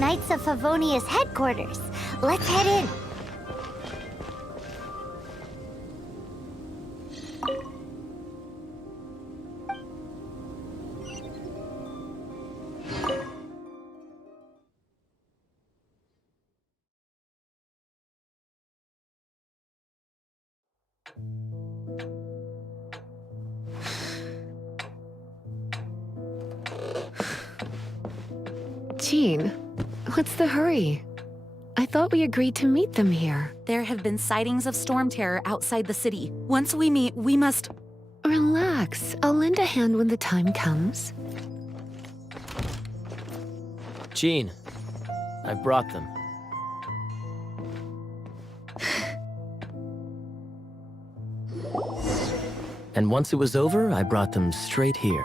Knights of Favonia's headquarters. Let's head in. Jean, what's the hurry? I thought we agreed to meet them here. There have been sightings of storm terror outside the city. Once we meet, we must... Relax. I'll lend a hand when the time comes. Jean, I brought them. And once it was over, I brought them straight here.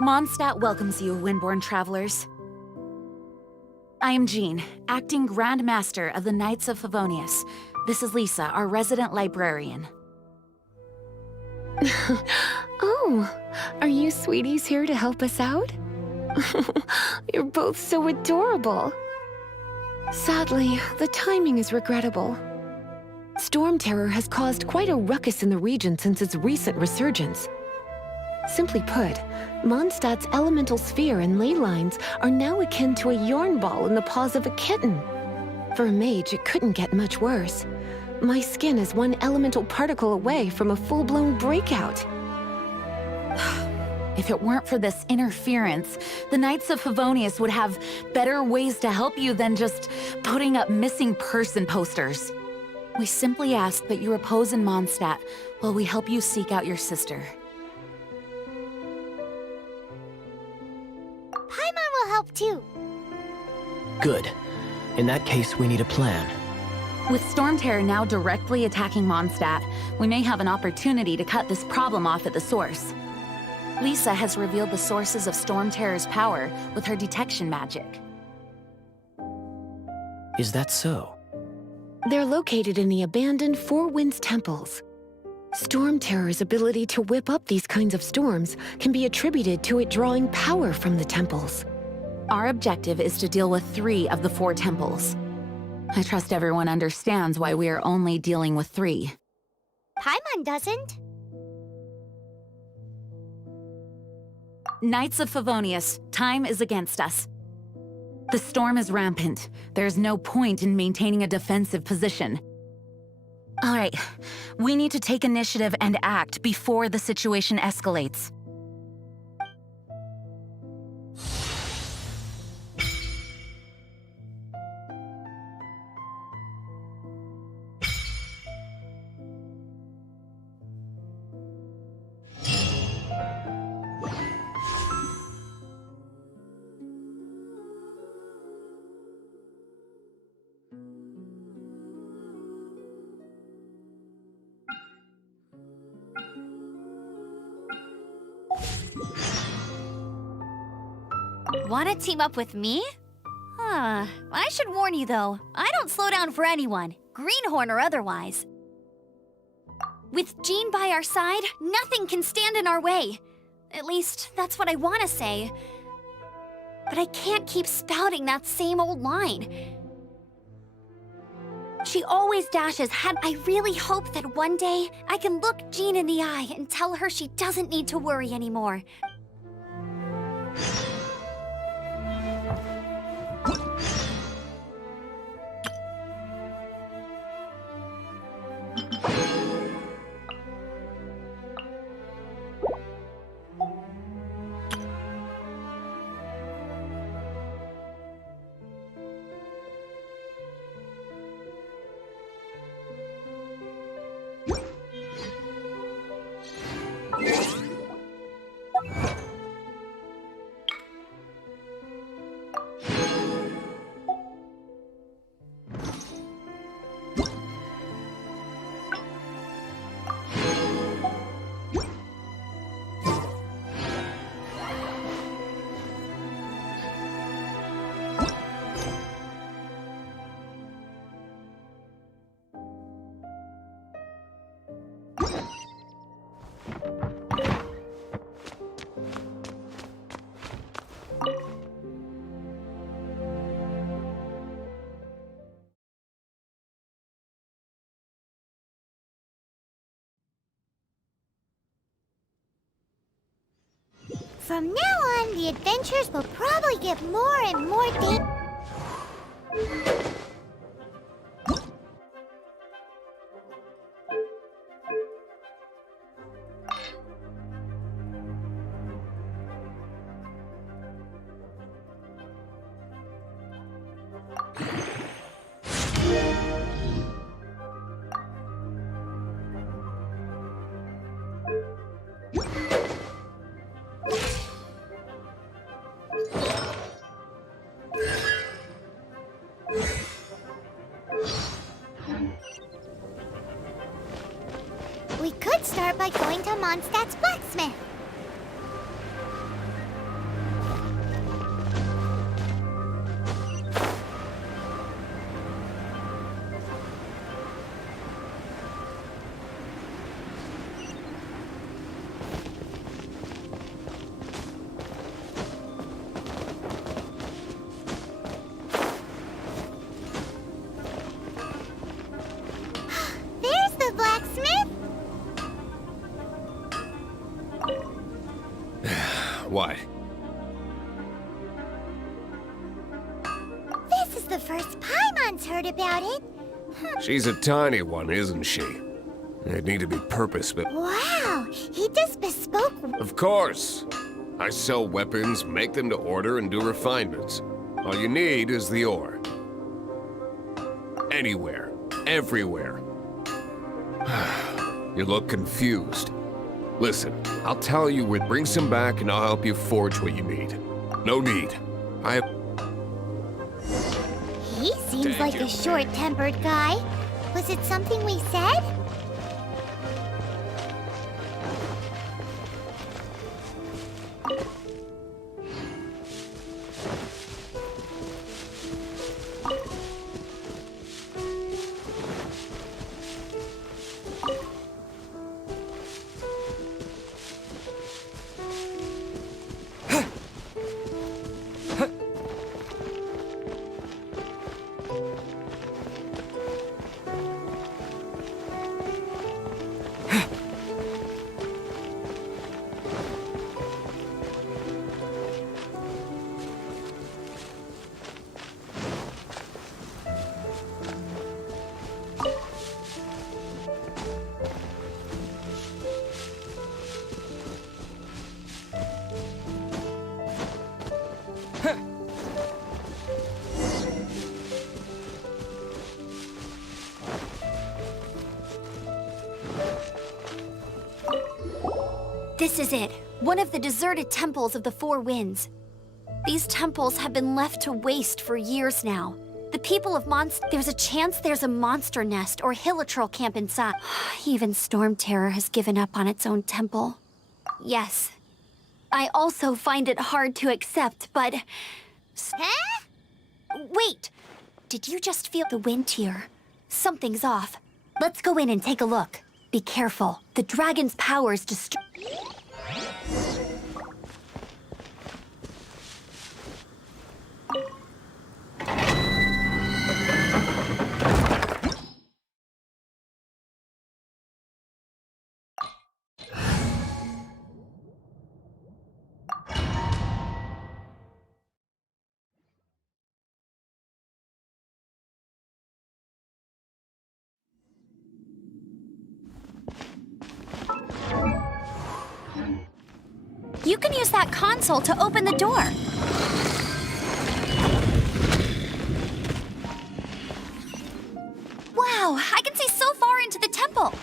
Mondstadt welcomes you, Windborn travelers. I am Jean, acting Grand Master of the Knights of Favonius. This is Lisa, our resident librarian. Oh, are you sweeties here to help us out? You're both so adorable. Sadly, the timing is regrettable. Storm terror has caused quite a ruckus in the region since its recent resurgence. Simply put, Mondstadt's elemental sphere and ley lines are now akin to a yarn ball in the paws of a kitten. For a mage, it couldn't get much worse. My skin is one elemental particle away from a full-blown breakout. If it weren't for this interference, the Knights of Favonius would have better ways to help you than just putting up missing person posters. We simply ask that you repose in Mondstadt while we help you seek out your sister. Paimon will help too. Good. In that case, we need a plan. With Storm Terror now directly attacking Mondstadt, we may have an opportunity to cut this problem off at the source. Lisa has revealed the sources of Storm Terror's power with her detection magic. Is that so? They're located in the abandoned Four Winds temples. Storm Terror's ability to whip up these kinds of storms can be attributed to it drawing power from the temples. Our objective is to deal with 3 of the 4 temples. I trust everyone understands why we are only dealing with 3. Paimon doesn't. Knights of Favonius, time is against us. The storm is rampant. There's no point in maintaining a defensive position. All right, we need to take initiative and act before the situation escalates. Wanna team up with me? I should warn you though, I don't slow down for anyone, greenhorn or otherwise. With Jean by our side, nothing can stand in our way. At least, that's what I wanna say. But I can't keep spouting that same old line. She always dashes ahead. I really hope that one day I can look Jean in the eye and tell her she doesn't need to worry anymore. From now on, the adventures will probably get more and more We could start by going to Mondstadt's blacksmith. There's the blacksmith! What? This is the first Paimon's heard about it. She's a tiny one, isn't she? There'd need to be purpose, but... Wow, he just bespoke. Of course! I sell weapons, make them to order, and do refinements. All you need is the ore. Anywhere. Everywhere. You look confused. Listen, I'll tell you where, bring some back and I'll help you forge what you need. No need. He seems like a short-tempered guy. Was it something we said? This is it. One of the deserted temples of the Four Winds. These temples have been left to waste for years now. The people of there's a chance there's a monster nest or hilitrol camp inside. Even Storm Terror has given up on its own temple. Yes. I also find it hard to accept, but... Huh? Wait! Did you just feel the wind here? Something's off. Let's go in and take a look. Be careful. The dragon's powers destroy... You can use that console to open the door. Wow, I can see so far into the temple.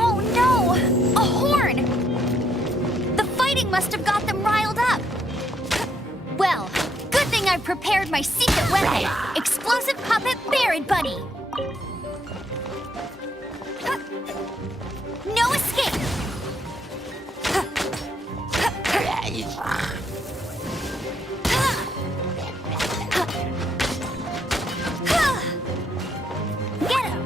Oh no! A horn! The fighting must have got them riled up. Well, good thing I prepared my secret weapon, explosive puppet Barrett Bunny. No escape! Get him!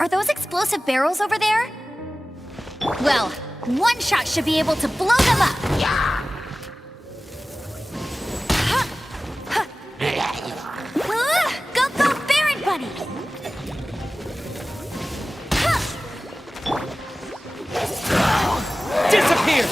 Are those explosive barrels over there? Well, one shot should be able to blow them up. Go, go, Baron Bunny! Disappear!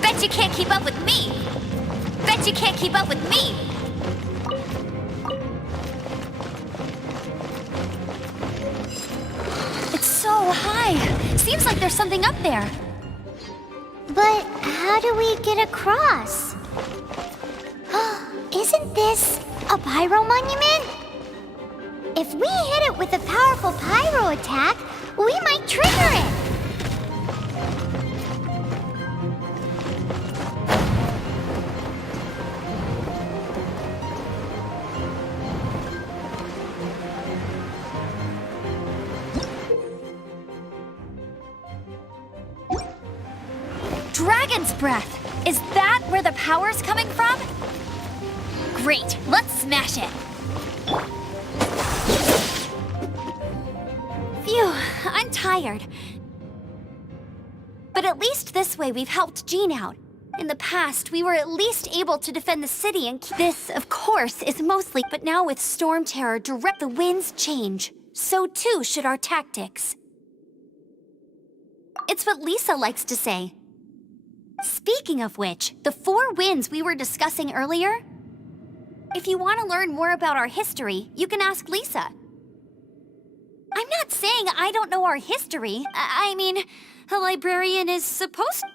Bet you can't keep up with me! Bet you can't keep up with me! It's so high! Seems like there's something up there. But how do we get across? Isn't this a pyro monument? If we hit it with a powerful pyro attack, we might trigger it. Dragon's breath! Is that where the power's coming from? Great, let's smash it! Phew, I'm tired. But at least this way we've helped Jean out. In the past, we were at least able to defend the city and this, of course, is mostly, but now with storm terror the winds change. So too should our tactics. It's what Lisa likes to say. Speaking of which, the 4 winds we were discussing earlier, if you want to learn more about our history, you can ask Lisa. I'm not saying I don't know our history. I mean, a librarian is supposed to.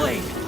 blade!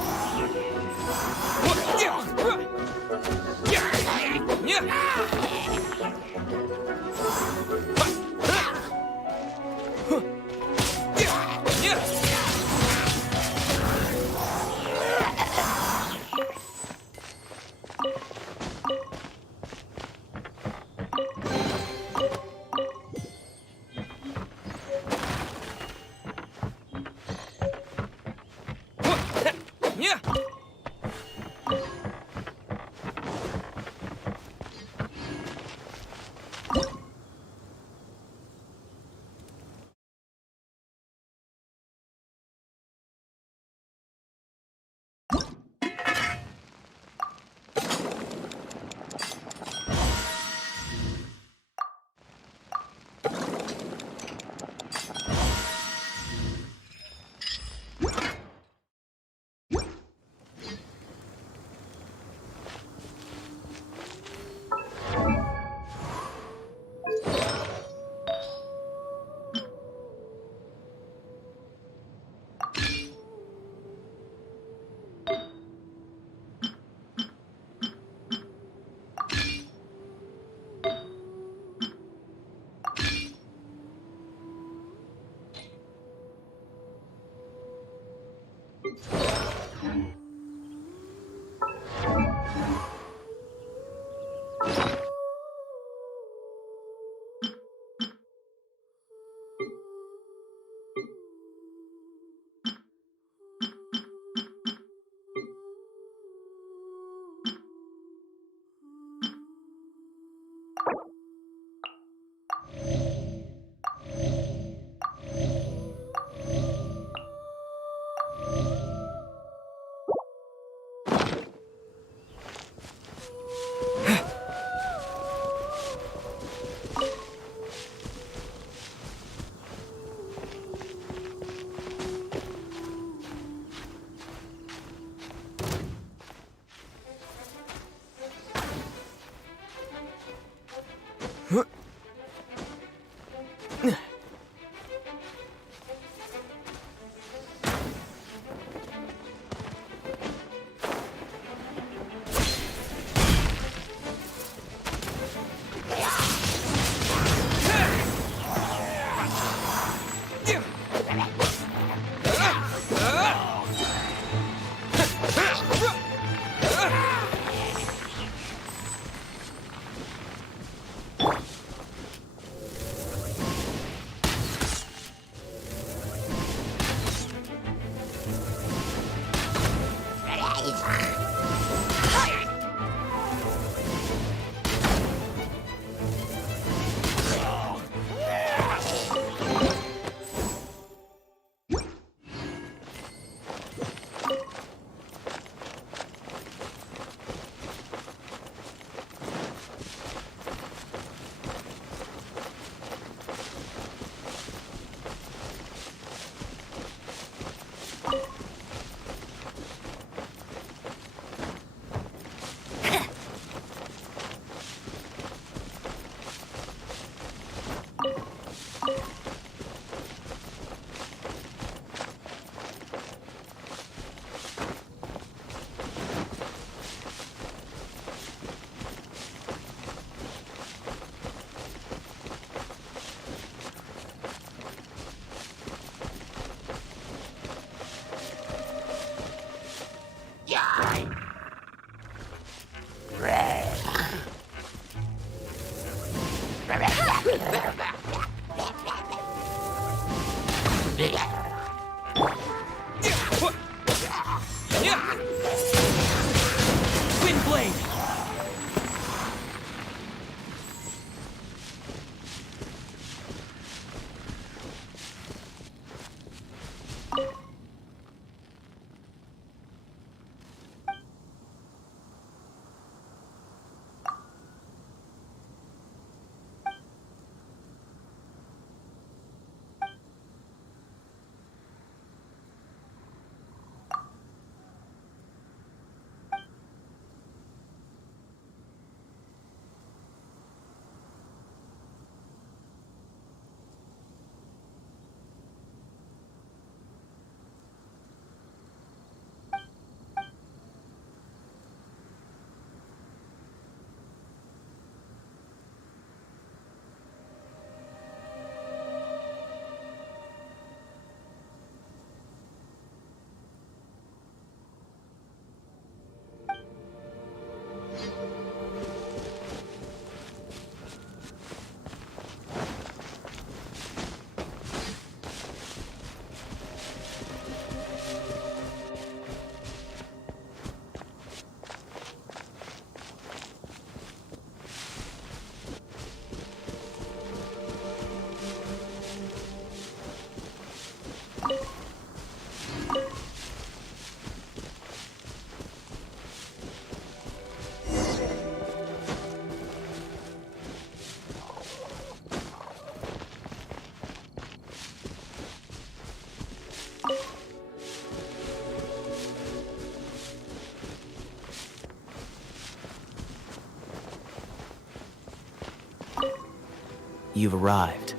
you've arrived.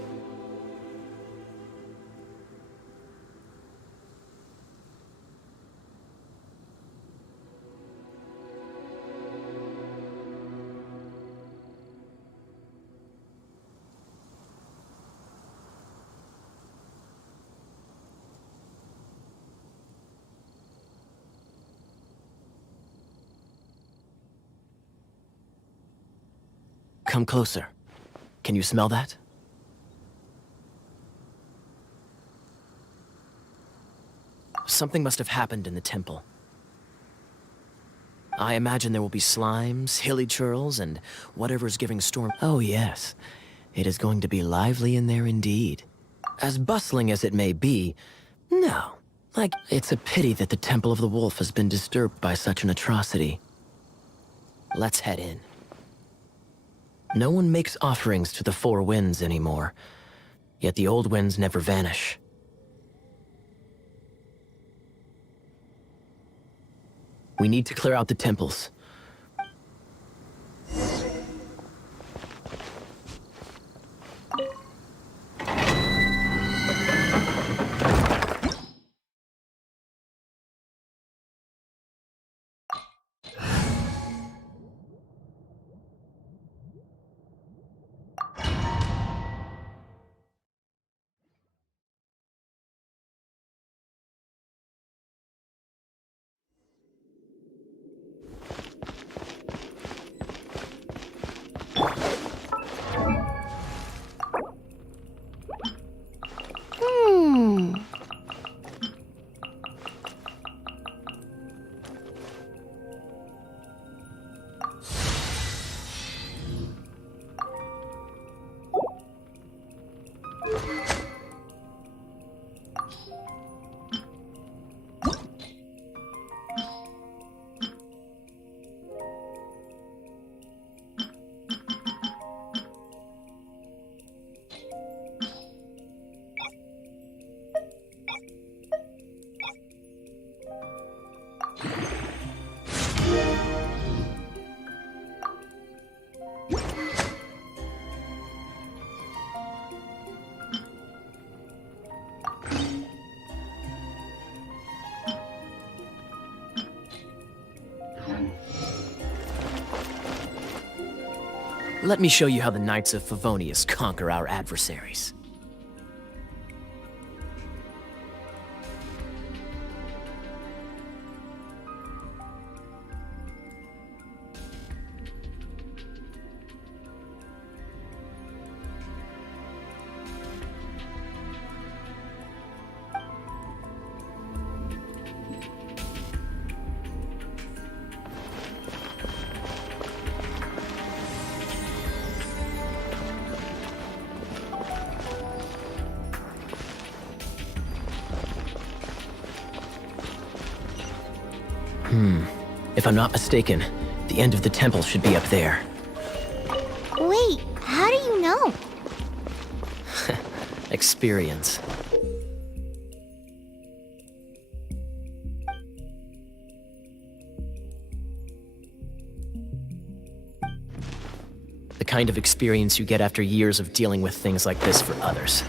Come closer. Can you smell that? Something must have happened in the temple. I imagine there will be slimes, hilly churls, and whatever's giving Storm... Oh yes, it is going to be lively in there indeed. As bustling as it may be, no. Like, it's a pity that the Temple of the Wolf has been disturbed by such an atrocity. Let's head in. No one makes offerings to the Four Winds anymore, yet the old winds never vanish. We need to clear out the temples. Let me show you how the Knights of Favonius conquer our adversaries. If I'm not mistaken, the end of the temple should be up there. Wait, how do you know? Experience. The kind of experience you get after years of dealing with things like this for others.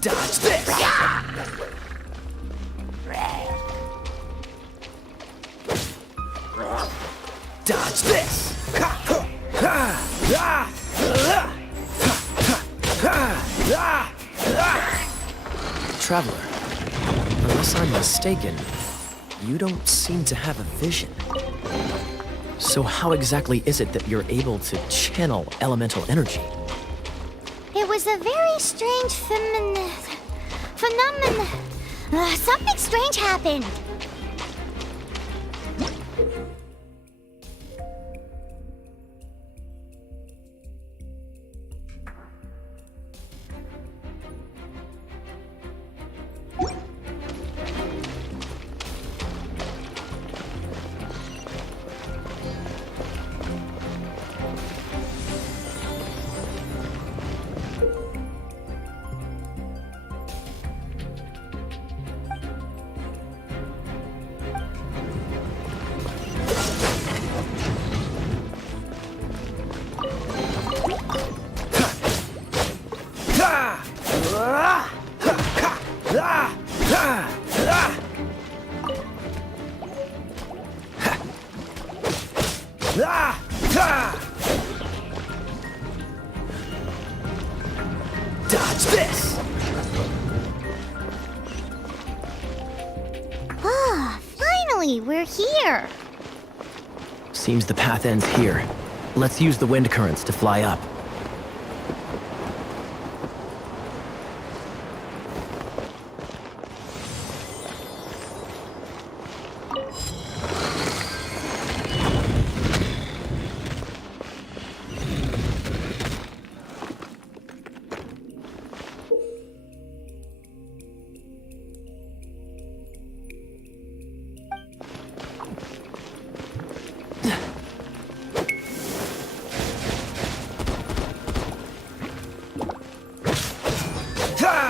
Dodge this! Dodge this! Traveler, unless I'm mistaken, you don't seem to have a vision. So how exactly is it that you're able to channel elemental energy? It was a very strange phenomenon. Something strange happened. Finally, we're here. Seems the path ends here. Let's use the wind currents to fly up.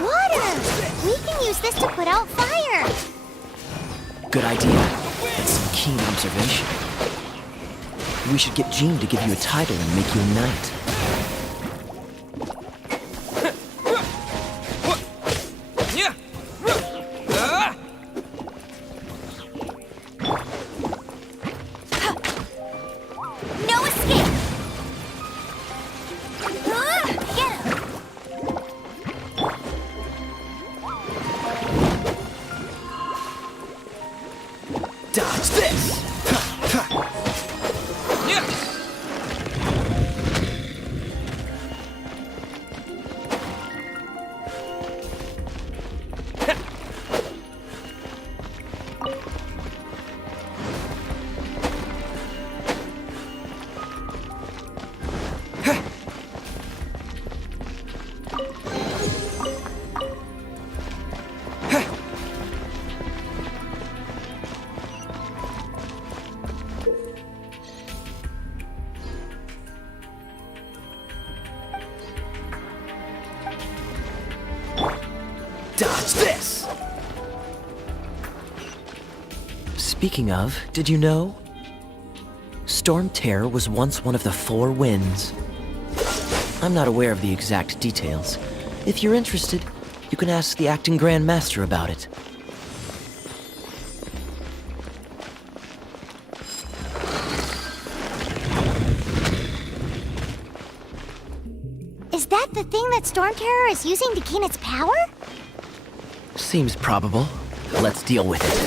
Water! We can use this to put out fire. Good idea. That's some keen observation. We should get Jean to give you a title and make you a knight. No escape! Get him! Dodge this! Dodge this! Speaking of, did you know? Storm Terror was once one of the 4 winds. I'm not aware of the exact details. If you're interested, you can ask the acting Grand Master about it. Is that the thing that Storm Terror is using to gain its power? Seems probable. Let's deal with it.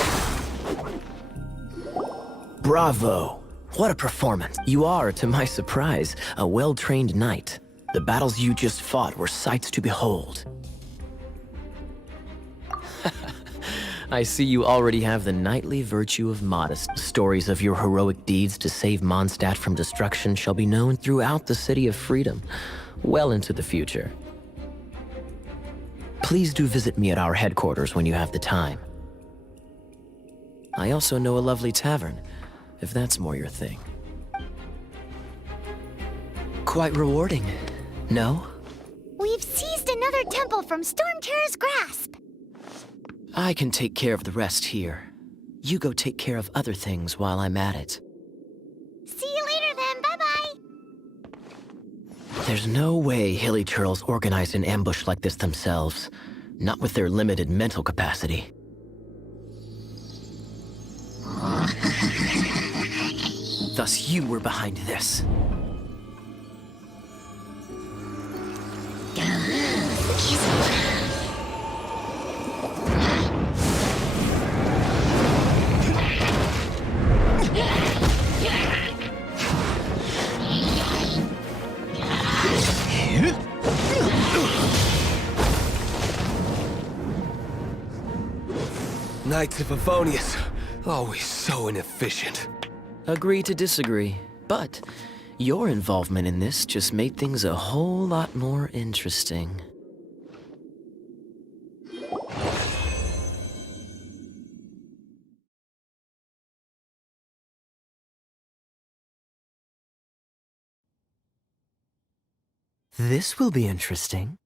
Bravo! What a performance. You are, to my surprise, a well-trained knight. The battles you just fought were sights to behold. I see you already have the knightly virtue of modesty. Stories of your heroic deeds to save Mondstadt from destruction shall be known throughout the City of Freedom, well into the future. Please do visit me at our headquarters when you have the time. I also know a lovely tavern, if that's more your thing. Quite rewarding, no? We've seized another temple from Storm Terror's grasp. I can take care of the rest here. You go take care of other things while I'm at it. See you later then, bye-bye. There's no way hilly turtles organized an ambush like this themselves. Not with their limited mental capacity. Thus you were behind this. Knights of Favonius, always so inefficient. Agree to disagree, but your involvement in this just made things a whole lot more interesting. This will be interesting.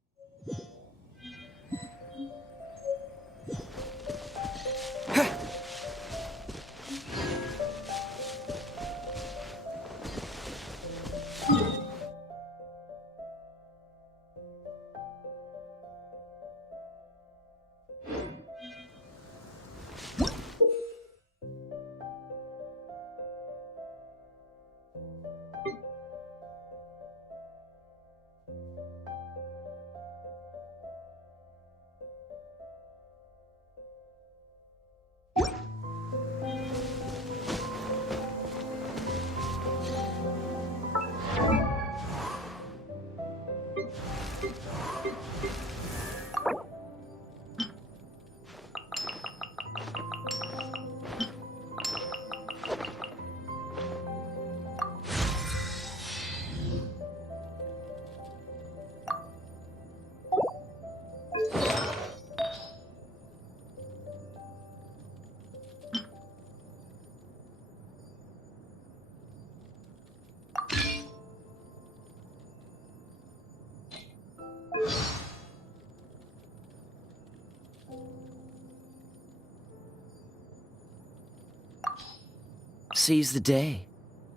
seize the day.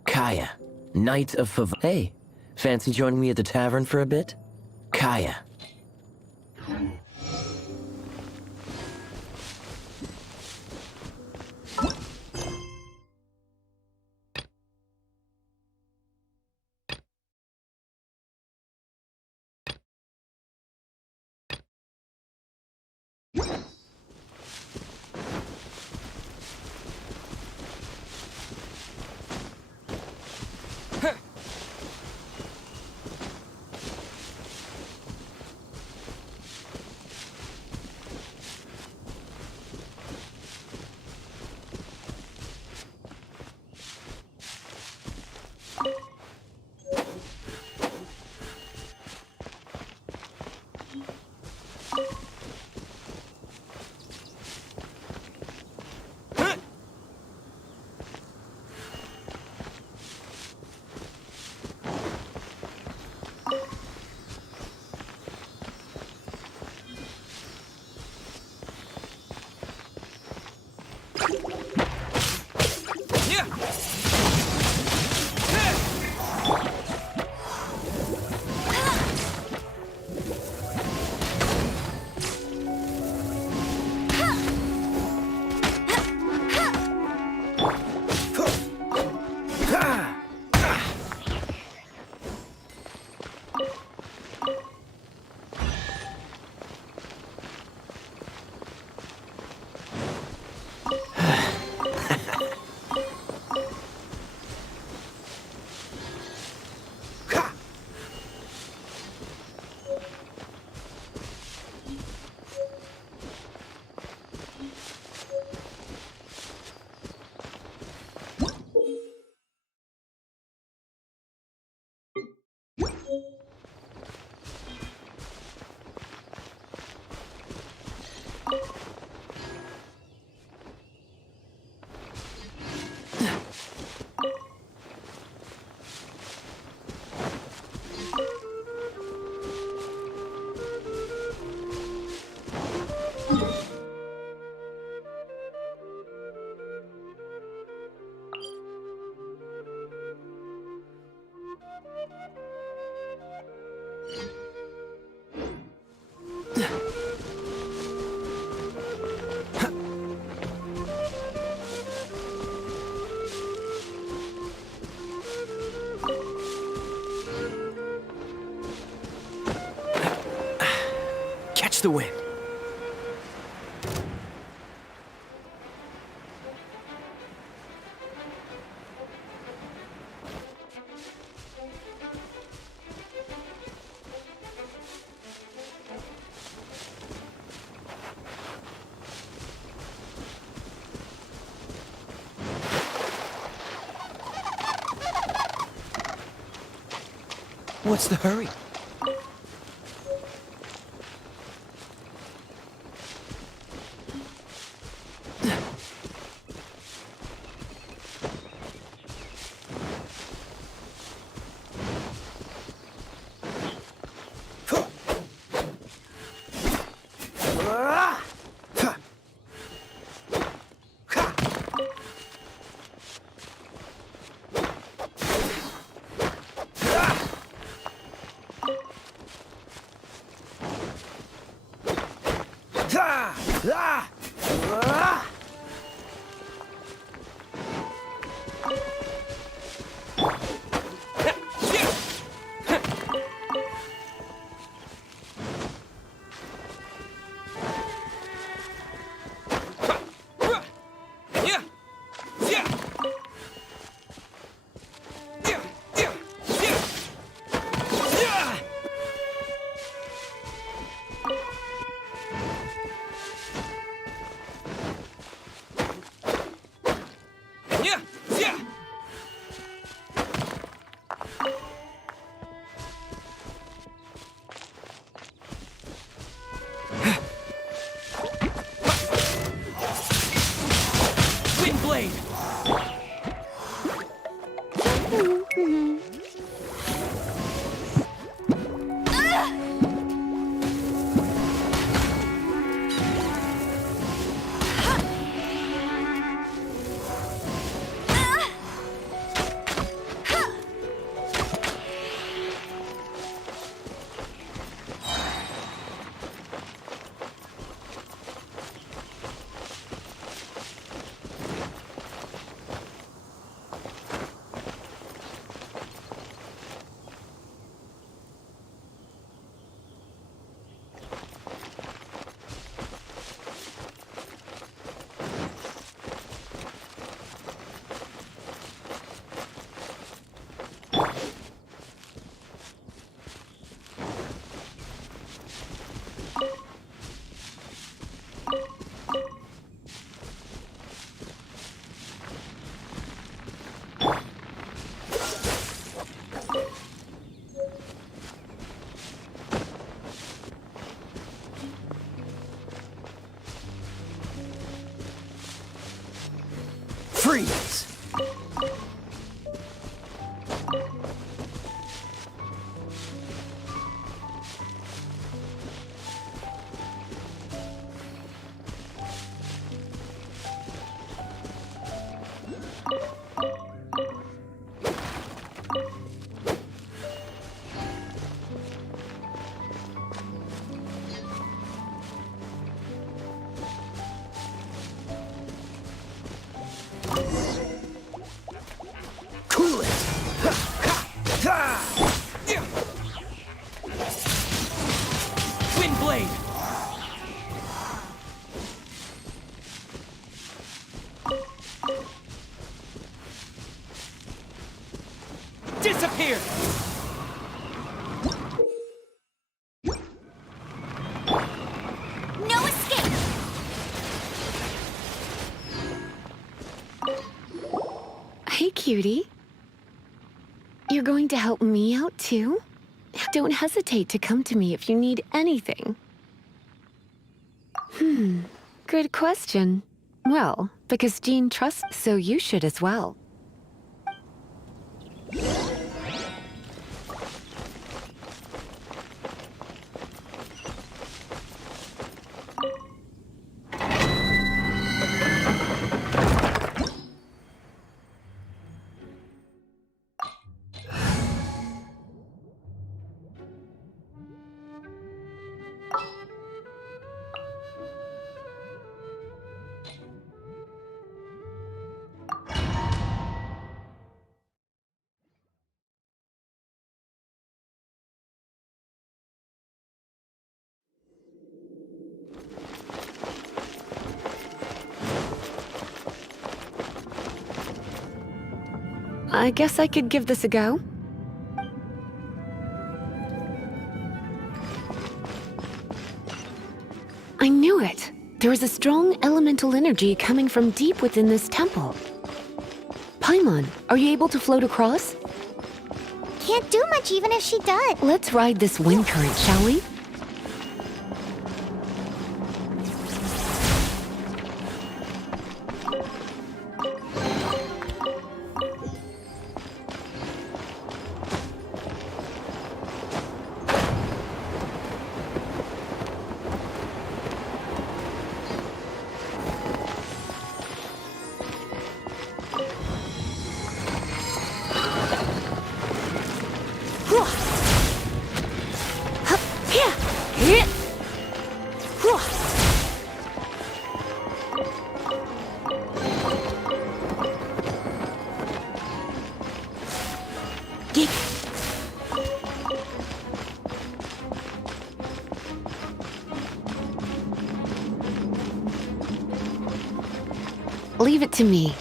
Kaya, Knight of Fav. Hey, fancy joining me at the tavern for a bit? Kaya. Catch the wind. What's the hurry? Freeze! Cool it! Wind blade! Disappear! No escape! Hey, cutie. You're going to help me out, too? Don't hesitate to come to me if you need anything. Good question. Well, because Jean trusts, so you should as well. I guess I could give this a go. I knew it! There is a strong elemental energy coming from deep within this temple. Paimon, are you able to float across? Can't do much even if she does. Let's ride this wind current, shall we? Leave it to me.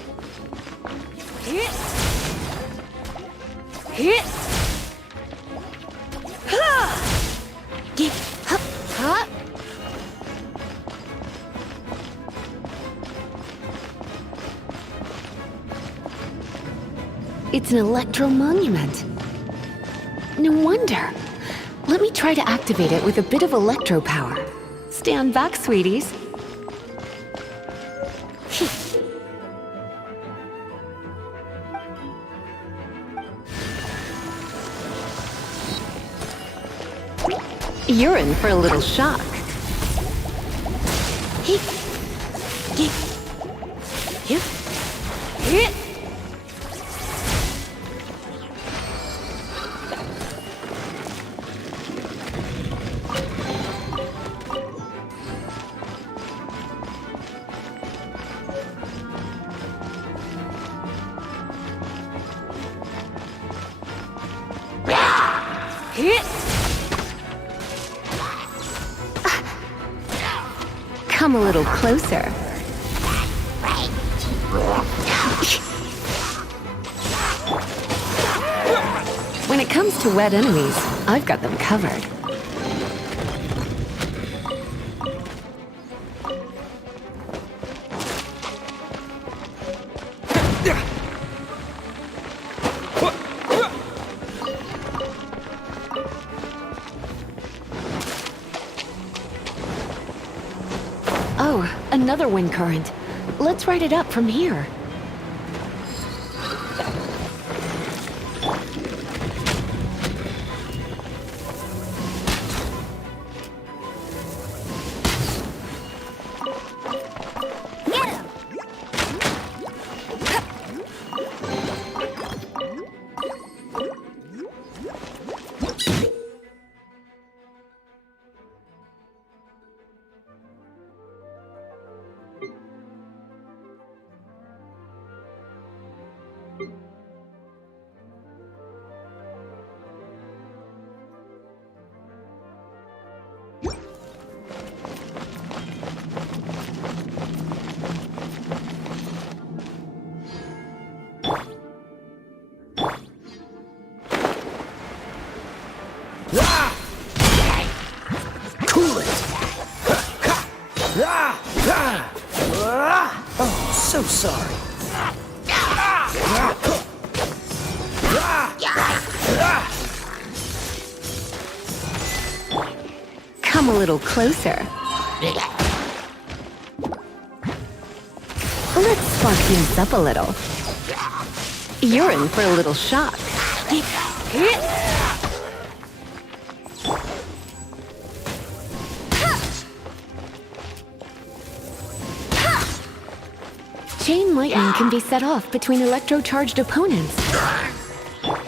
It's an electro monument. No wonder. Let me try to activate it with a bit of electro power. Stand back, sweeties. You're in for a little shock. Come a little closer. When it comes to wet enemies, I've got them covered. Oh, another wind current. Let's ride it up from here. so sorry. Come a little closer. Let's spark things up a little. You're in for a little shock. Chain lightning can be set off between electro-charged opponents.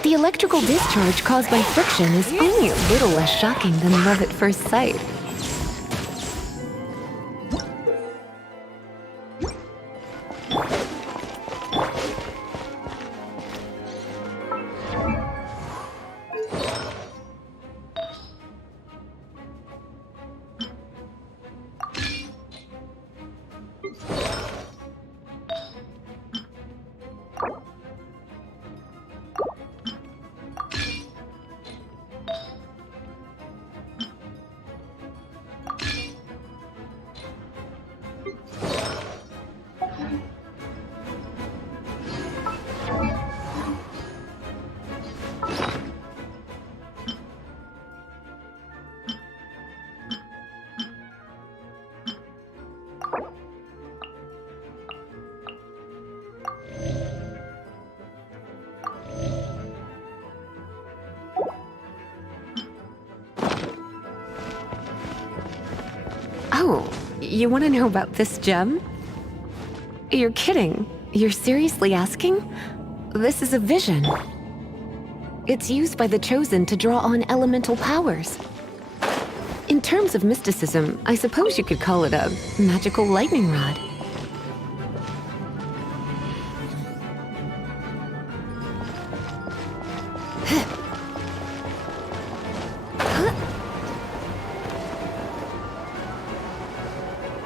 The electrical discharge caused by friction is only a little less shocking than love at first sight. Oh, you want to know about this gem? You're kidding. You're seriously asking? This is a vision. It's used by the Chosen to draw on elemental powers. In terms of mysticism, I suppose you could call it a magical lightning rod.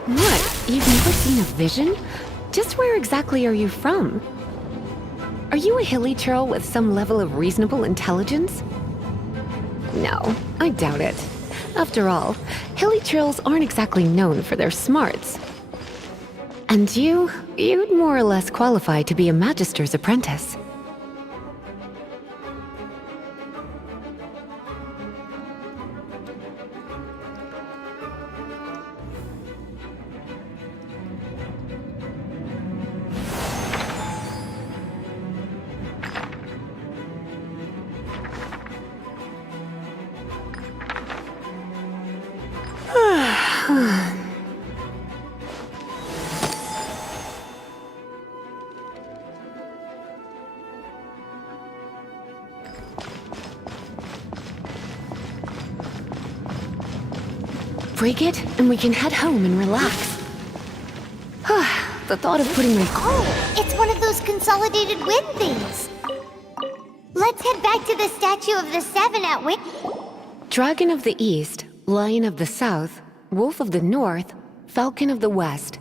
What? You've never seen a vision? Just where exactly are you from? Are you a hilly churl with some level of reasonable intelligence? No, I doubt it. After all, hilly churls aren't exactly known for their smarts. And you'd more or less qualify to be a magister's apprentice. Break it, and we can head home and relax. The thought of putting my... Oh, it's one of those consolidated wind things. Let's head back to the statue of the Seven at Wind. Dragon of the East, Lion of the South, Wolf of the North, Falcon of the West.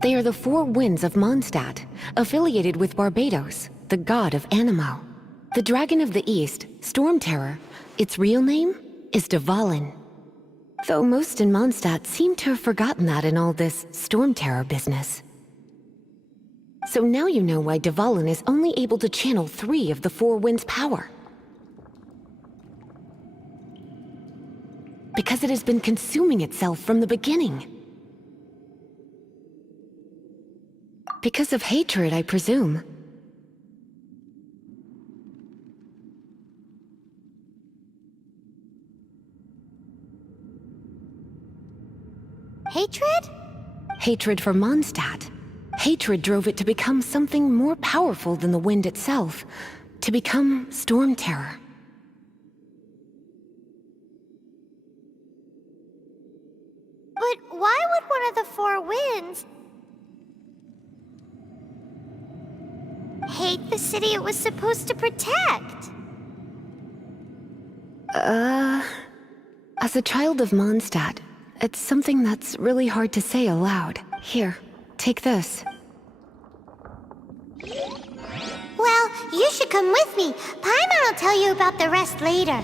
They are the four winds of Mondstadt, affiliated with Barbados, the god of Anemo. The Dragon of the East, Storm Terror, its real name is Dvalin. Though most in Mondstadt seem to have forgotten that in all this Storm Terror business. So now you know why Dvalin is only able to channel 3 of the four winds' power. Because it has been consuming itself from the beginning. Because of hatred, I presume. Hatred? Hatred for Mondstadt. Hatred drove it to become something more powerful than the wind itself. To become Storm Terror. But why would one of the four winds hate the city it was supposed to protect? As a child of Mondstadt, it's something that's really hard to say aloud. Here, take this. Well, you should come with me. Paimon will tell you about the rest later.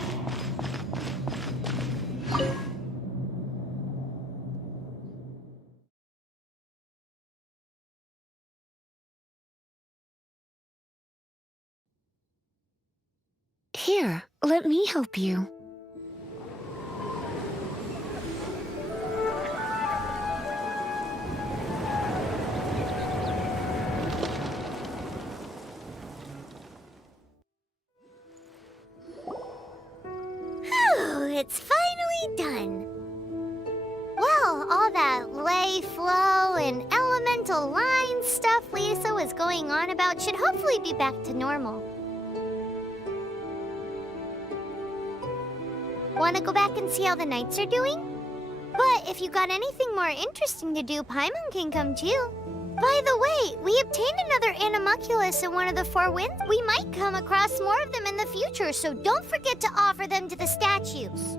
Here, let me help you. Whew, it's finally done. Well, all that lay, flow, and elemental line stuff Lisa was going on about should hopefully be back to normal. Want to go back and see how the knights are doing? But if you got anything more interesting to do, Paimon can come too. By the way, we obtained another Animalculus in one of the Four Winds. We might come across more of them in the future, so don't forget to offer them to the statues.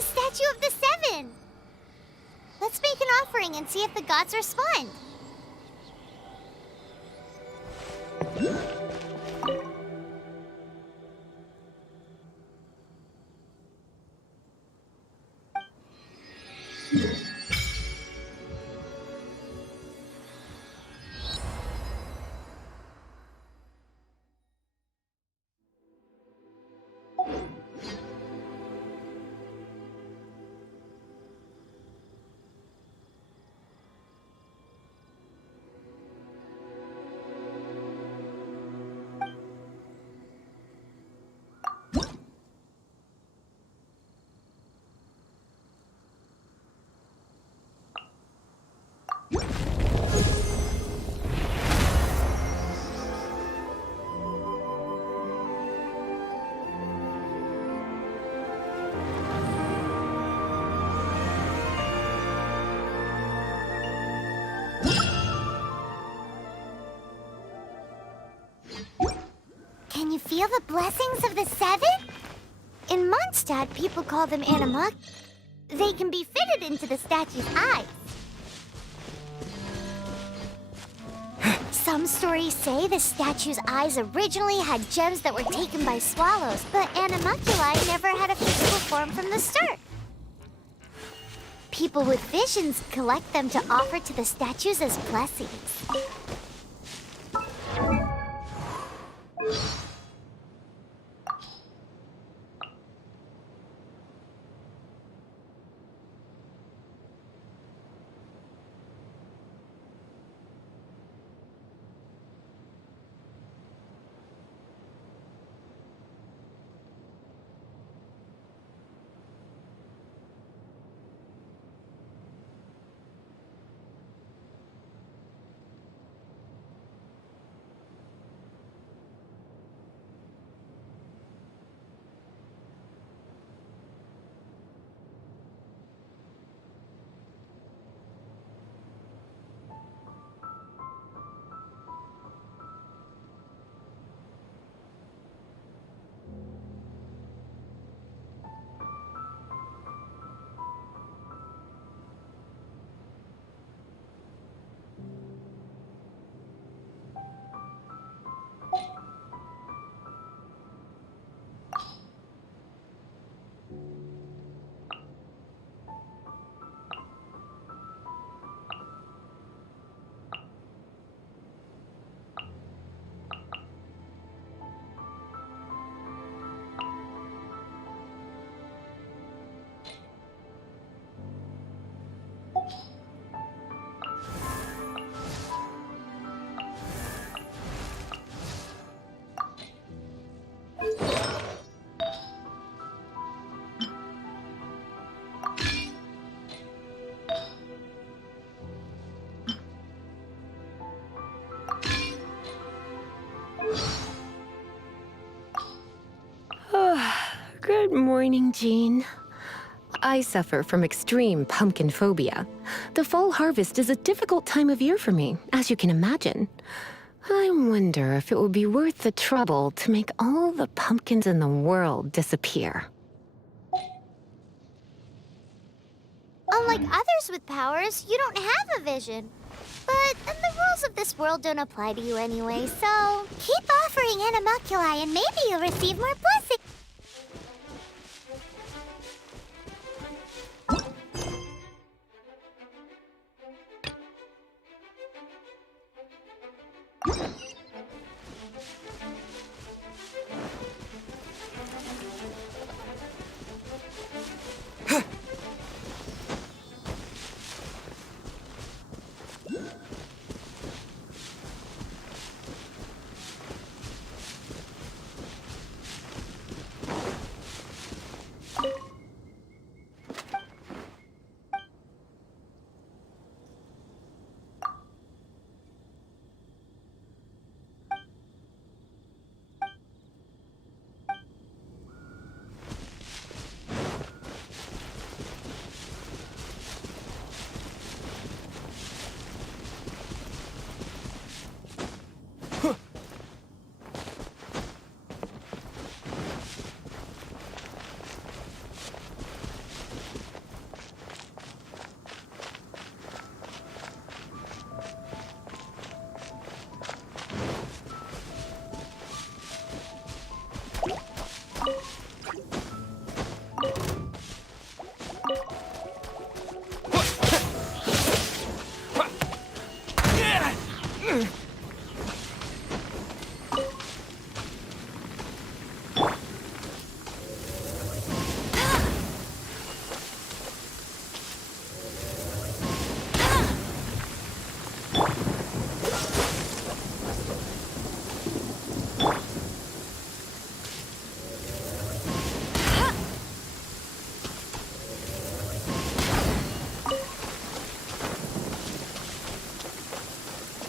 Statue of the Seven! Let's make an offering and see if the gods respond. Can you feel the blessings of the Seven? In Mondstadt, people call them Animac. They can be fitted into the statue's eyes. Some stories say the statue's eyes originally had gems that were taken by swallows, but Animalculi never had a physical form from the start. People with visions collect them to offer to the statues as blessings. Good morning, Jean. I suffer from extreme pumpkin phobia. The fall harvest is a difficult time of year for me, as you can imagine. I wonder if it would be worth the trouble to make all the pumpkins in the world disappear. Unlike others with powers, you don't have a vision. But then the rules of this world don't apply to you anyway, so keep offering animalculi and maybe you'll receive more blessings.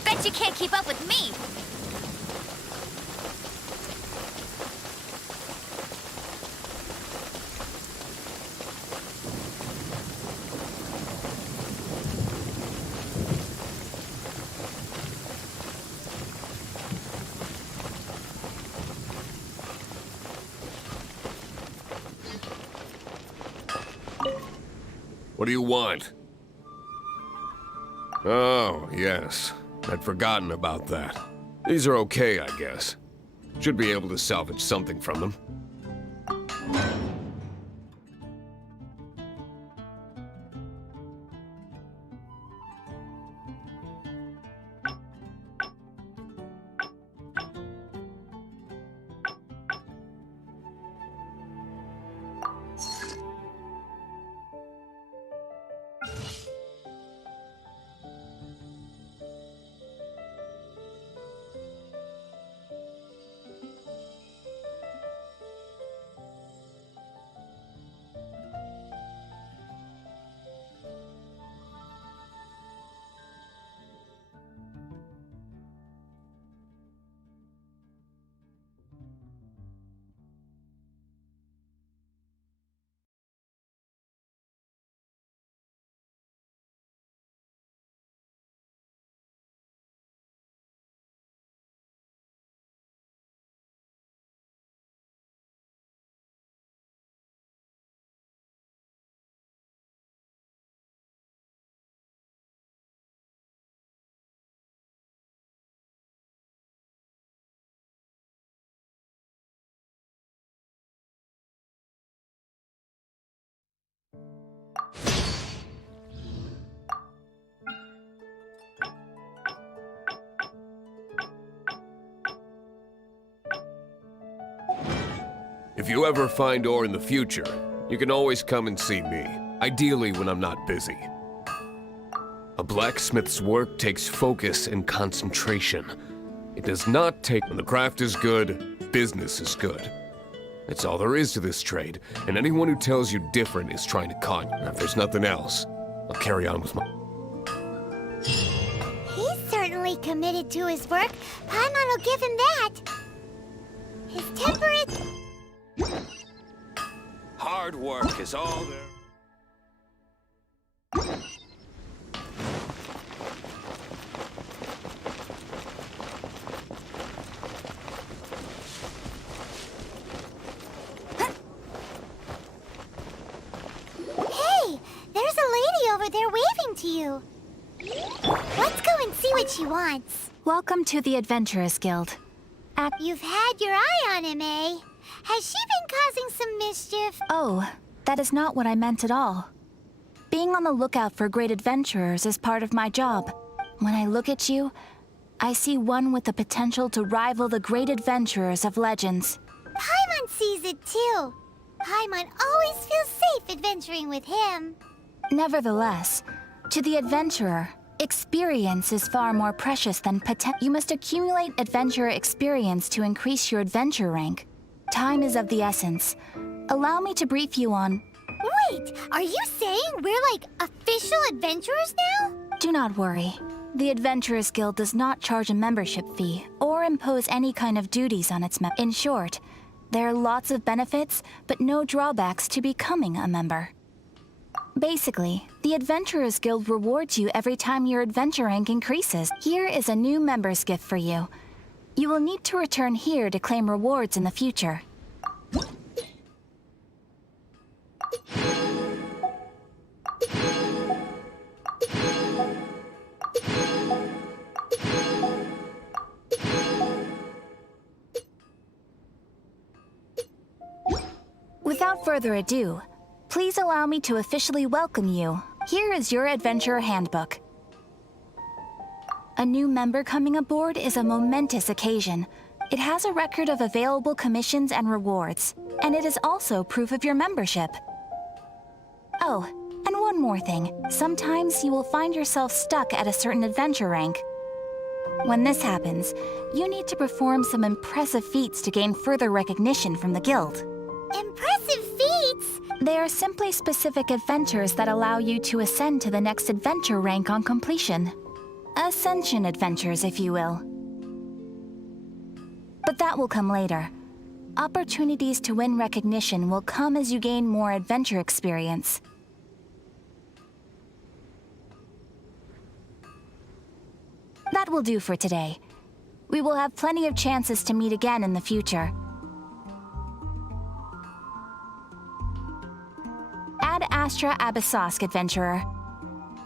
Bet you can't keep up with me! What do you want? Oh, yes. I'd forgotten about that. These are okay, I guess. Should be able to salvage something from them. If you ever find ore in the future, you can always come and see me. Ideally when I'm not busy. A blacksmith's work takes focus and concentration. It does not take... When the craft is good, business is good. That's all there is to this trade, and anyone who tells you different is trying to con you. Now, if there's nothing else, I'll carry on with my... He's certainly committed to his work. Paimon will give him that. His temper is... Hard work is all there. Hey, there's a lady over there waving to you. Let's go and see what she wants. Welcome to the Adventurers Guild. You've had your eye on him, eh? Has she been causing some mischief? Oh, that is not what I meant at all. Being on the lookout for great adventurers is part of my job. When I look at you, I see one with the potential to rival the great adventurers of legends. Paimon sees it too. Paimon always feels safe adventuring with him. Nevertheless, to the adventurer, experience is far more precious than potential. You must accumulate adventurer experience to increase your adventure rank. Time is of the essence. Allow me to brief you on... Wait, are you saying we're like official adventurers now? Do not worry. The Adventurers Guild does not charge a membership fee or impose any kind of duties on its members. In short, there are lots of benefits, but no drawbacks to becoming a member. Basically, the Adventurers Guild rewards you every time your adventure rank increases. Here is a new member's gift for you. You will need to return here to claim rewards in the future. Without further ado, please allow me to officially welcome you. Here is your Adventurer Handbook. A new member coming aboard is a momentous occasion. It has a record of available commissions and rewards, and it is also proof of your membership. Oh, and one more thing. Sometimes you will find yourself stuck at a certain adventure rank. When this happens, you need to perform some impressive feats to gain further recognition from the guild. Impressive feats! They are simply specific adventures that allow you to ascend to the next adventure rank on completion. Ascension adventures, if you will. But that will come later. Opportunities to win recognition will come as you gain more adventure experience. That will do for today. We will have plenty of chances to meet again in the future. Ad Astra Abyssosk, adventurer.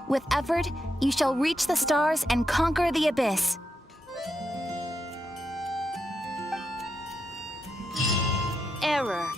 With effort, you shall reach the stars and conquer the abyss. Error.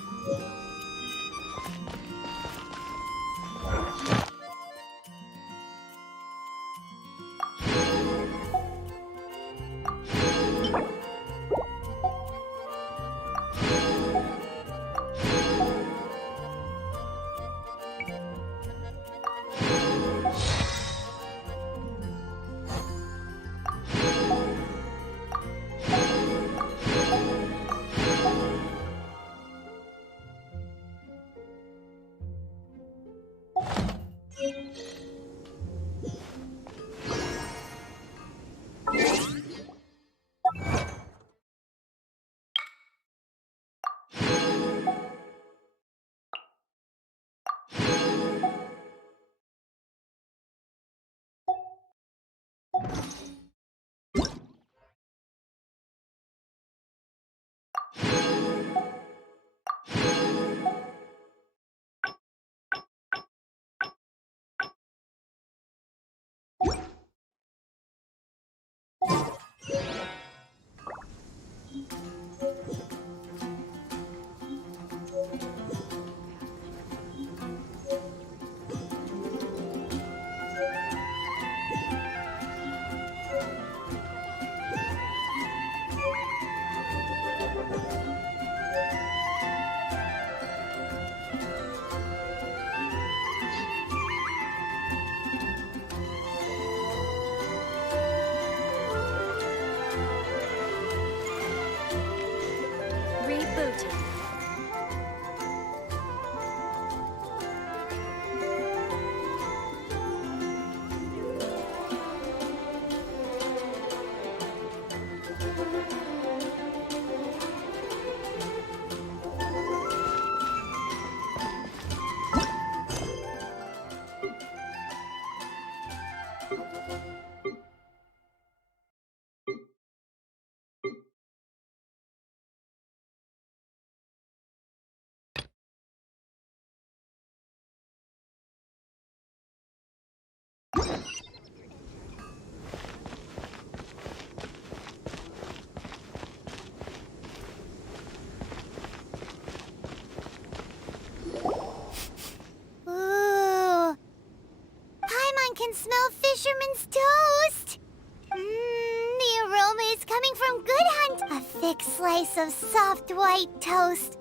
thick slice of soft white toast.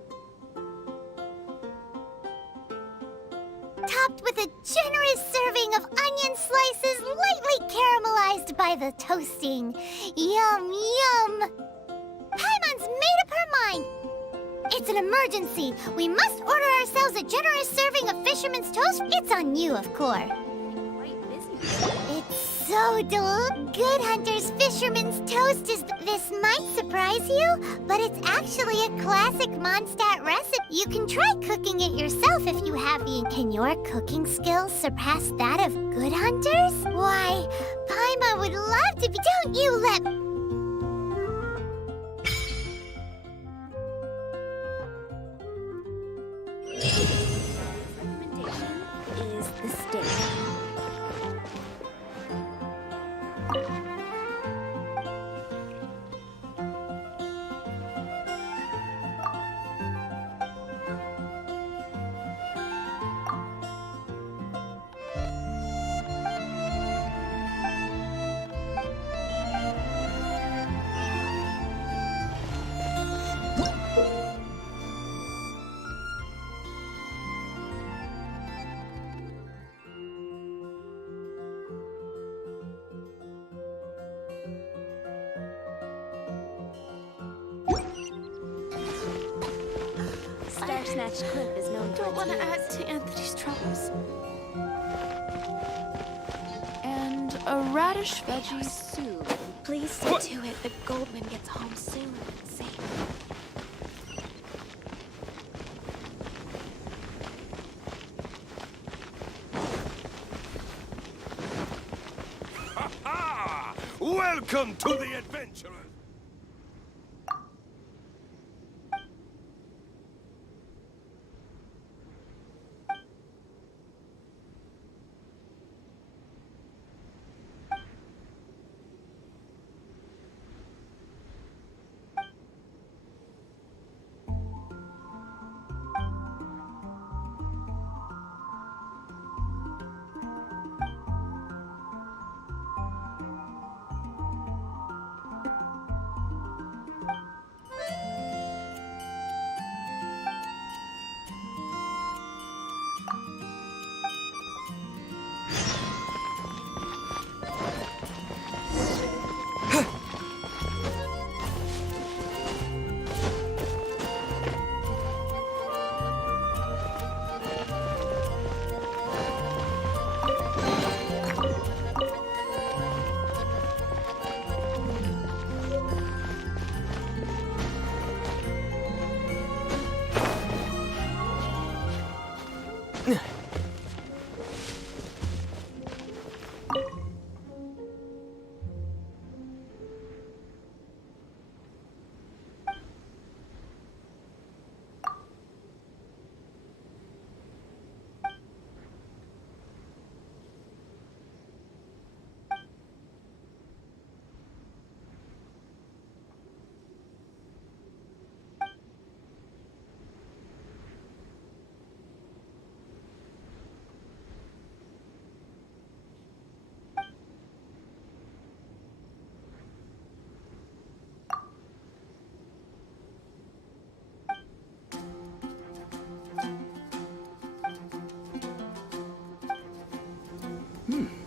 Topped with a generous serving of onion slices lightly caramelized by the toasting. Yum, yum! Paimon's made up her mind! It's an emergency. We must order ourselves a generous serving of fisherman's toast. It's on you, of course. It's so Good Hunter's fisherman's toast is... This might surprise you, but it's actually a classic Mondstadt recipe. You can try cooking it yourself if you have the... Can your cooking skills surpass that of Good Hunter's? Why, Paimon would love to be... Don't you let... Is the steak. Snatch Cliff is known for Don't want to add to Anthony's troubles. And a radish veggie soup. Please see to it that Goldman gets home soon and safe. Ha-ha! Welcome to the adventurers!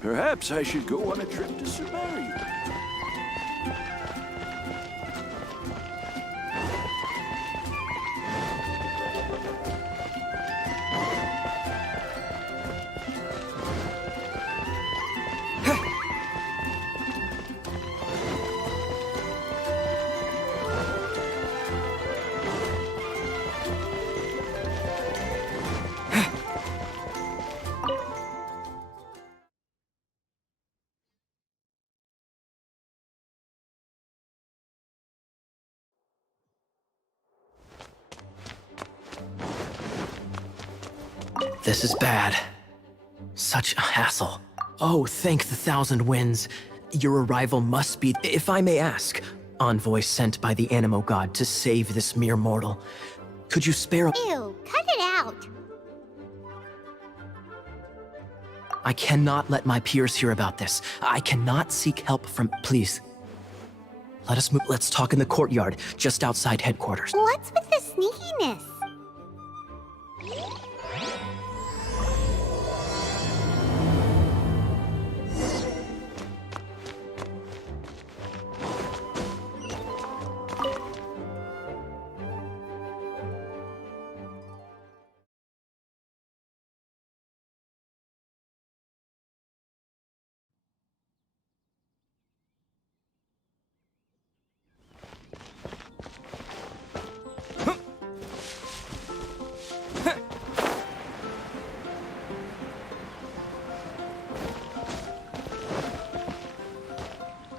Perhaps I should go on a trip to Samaria. This is bad. Such a hassle. Oh, thank the thousand winds. Your arrival must be, if I may ask, envoy sent by the Animo God to save this mere mortal. Could you spare a... Ew, cut it out. I cannot let my peers hear about this. I cannot seek help from... Please. Let us move. Let's talk in the courtyard, just outside headquarters. What's with the sneakiness?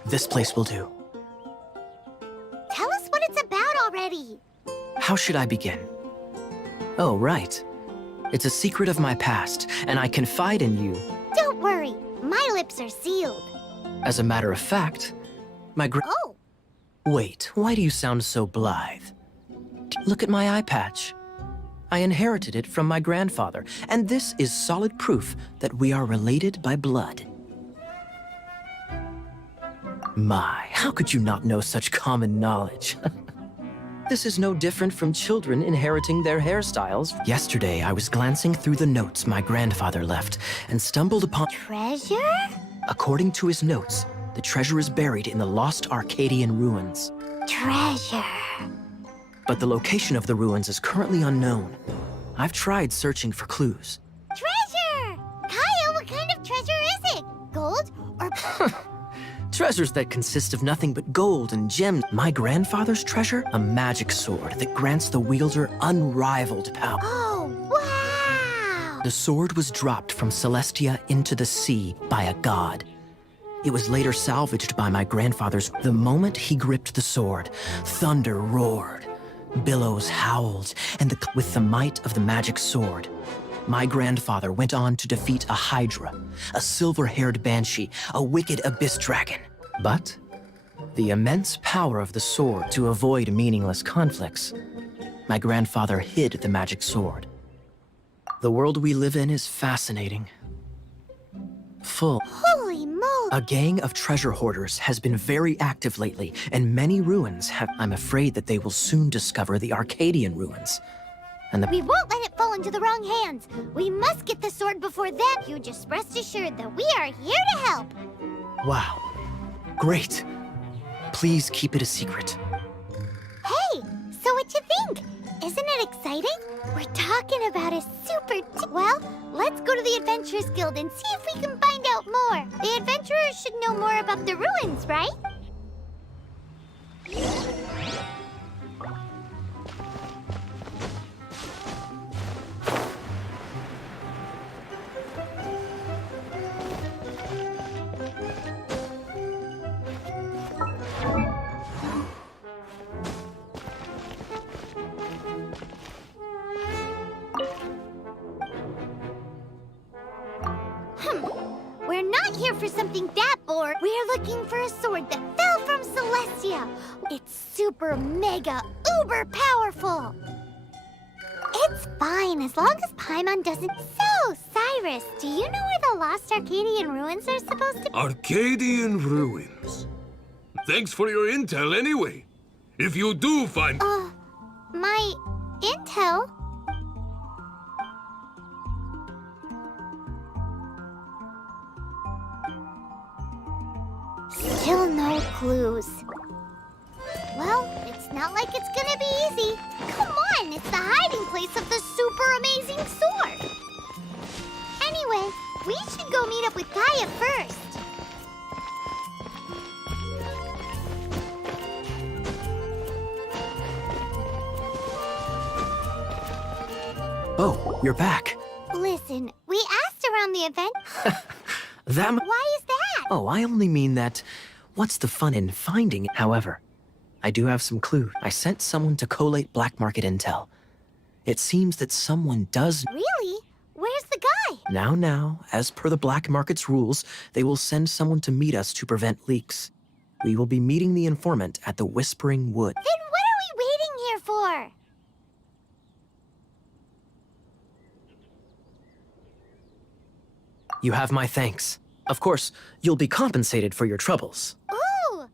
This place will do. Tell us what it's about already. How should I begin? Oh, right. It's a secret of my past, and I confide in you. Don't worry, my lips are sealed. As a matter of fact, Oh, Wait, why do you sound so blithe? Look at my eye patch. I inherited it from my grandfather, and this is solid proof that we are related by blood. My, how could you not know such common knowledge? This is no different from children inheriting their hairstyles. Yesterday, I was glancing through the notes my grandfather left and stumbled upon... treasure? According to his notes, the treasure is buried in the lost Arcadian ruins. Treasure. But the location of the ruins is currently unknown. I've tried searching for clues. Treasure! Kaya, what kind of treasure is it? Gold or... Treasures that consist of nothing but gold and gems. My grandfather's treasure? A magic sword that grants the wielder unrivaled power. Oh, wow! The sword was dropped from Celestia into the sea by a god. It was later salvaged by my grandfather's. The moment he gripped the sword, thunder roared, billows howled, and with the might of the magic sword, my grandfather went on to defeat a hydra, a silver-haired banshee, a wicked abyss dragon. But the immense power of the sword to avoid meaningless conflicts, my grandfather hid the magic sword. The world we live in is fascinating. Full. Holy moly! A gang of treasure hoarders has been very active lately, and many ruins have... I'm afraid that they will soon discover the Arcadian ruins. And We won't let it fall into the wrong hands. We must get the sword before them. You just rest assured that we are here to help. Wow. Great. Please keep it a secret. Hey, so what you think? Isn't it exciting? We're talking about a well, let's go to the Adventurers Guild and see if we can find out more. The adventurers should know more about the ruins, right? We're not here for something that bored. We're looking for a sword that fell from Celestia. It's super mega uber powerful. It's fine as long as Paimon doesn't... So, Cyrus, do you know where the lost Arcadian ruins are supposed to be? Arcadian ruins. Thanks for your intel anyway. If you do find... My intel? Still no clues. Well, it's not like it's gonna be easy. Come on, it's the hiding place of the super amazing sword. Anyway, we should go meet up with Gaia first. Oh, you're back. Listen, we asked around the event. Why is that? Oh, I only mean that... What's the fun in finding it? However, I do have some clues. I sent someone to collate black market intel. It seems that someone does... Really? Where's the guy? Now, as per the black market's rules, they will send someone to meet us to prevent leaks. We will be meeting the informant at the Whispering Wood. Then what are we waiting here for? You have my thanks. Of course, you'll be compensated for your troubles. Ooh!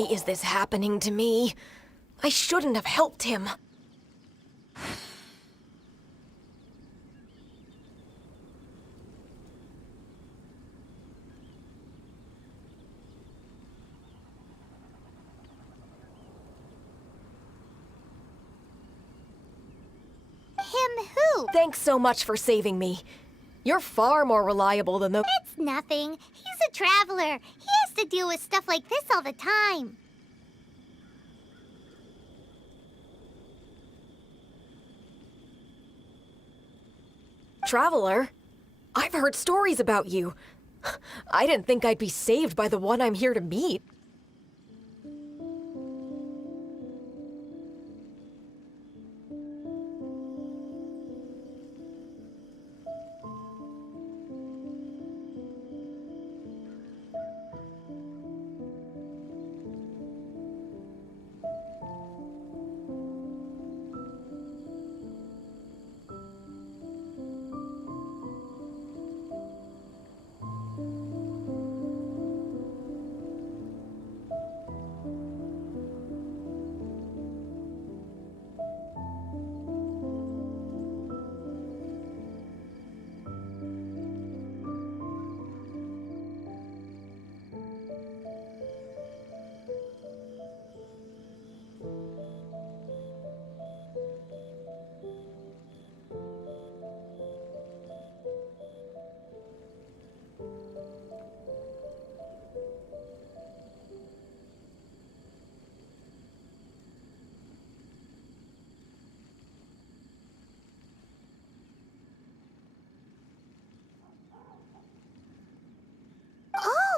Why is this happening to me? I shouldn't have helped him. Him who? Thanks so much for saving me. You're far more reliable than the— It's nothing. He's a traveler. He has to deal with stuff like this all the time. Traveler? I've heard stories about you. I didn't think I'd be saved by the one I'm here to meet.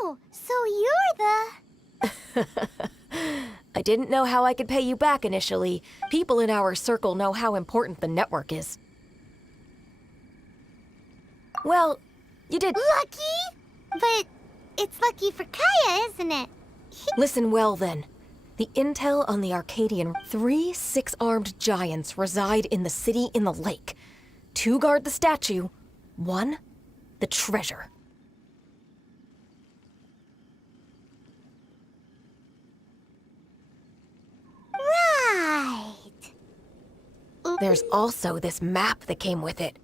Oh, so you're the... I didn't know how I could pay you back initially. People in our circle know how important the network is. Well, you did— Lucky? But it's lucky for Kaya, isn't it? Listen well, then. The intel on the Arcadian— 3 six-armed giants reside in the city in the lake. 2 guard the statue. 1, the treasure. Right. There's also this map that came with it.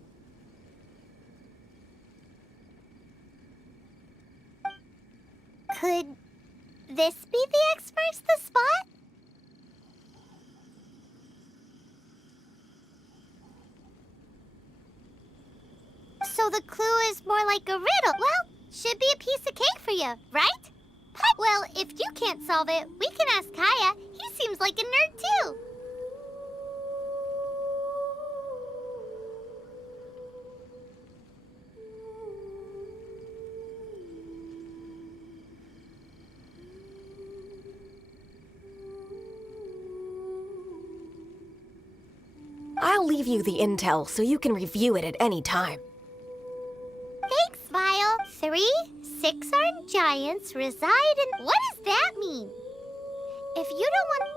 Could this be the X-Marks the spot? So the clue is more like a riddle. Well, should be a piece of cake for you, right? Well, if you can't solve it, we can ask Kaya. He seems like a nerd too. I'll leave you the intel so you can review it at any time. Thanks, Vile. 3 six-armed giants reside in... What does that mean? If you don't want...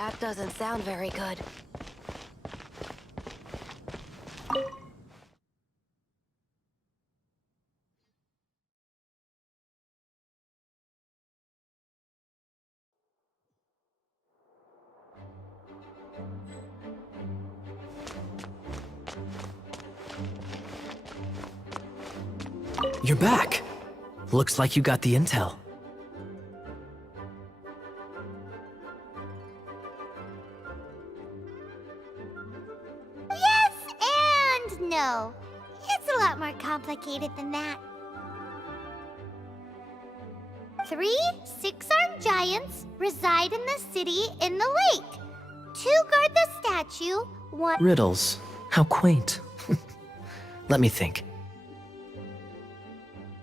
That doesn't sound very good. You're back. Looks like you got the intel. Yes and no. It's a lot more complicated than that. 3 six-armed giants reside in the city in the lake. 2 guard the statue, 1... Riddles. How quaint. Let me think.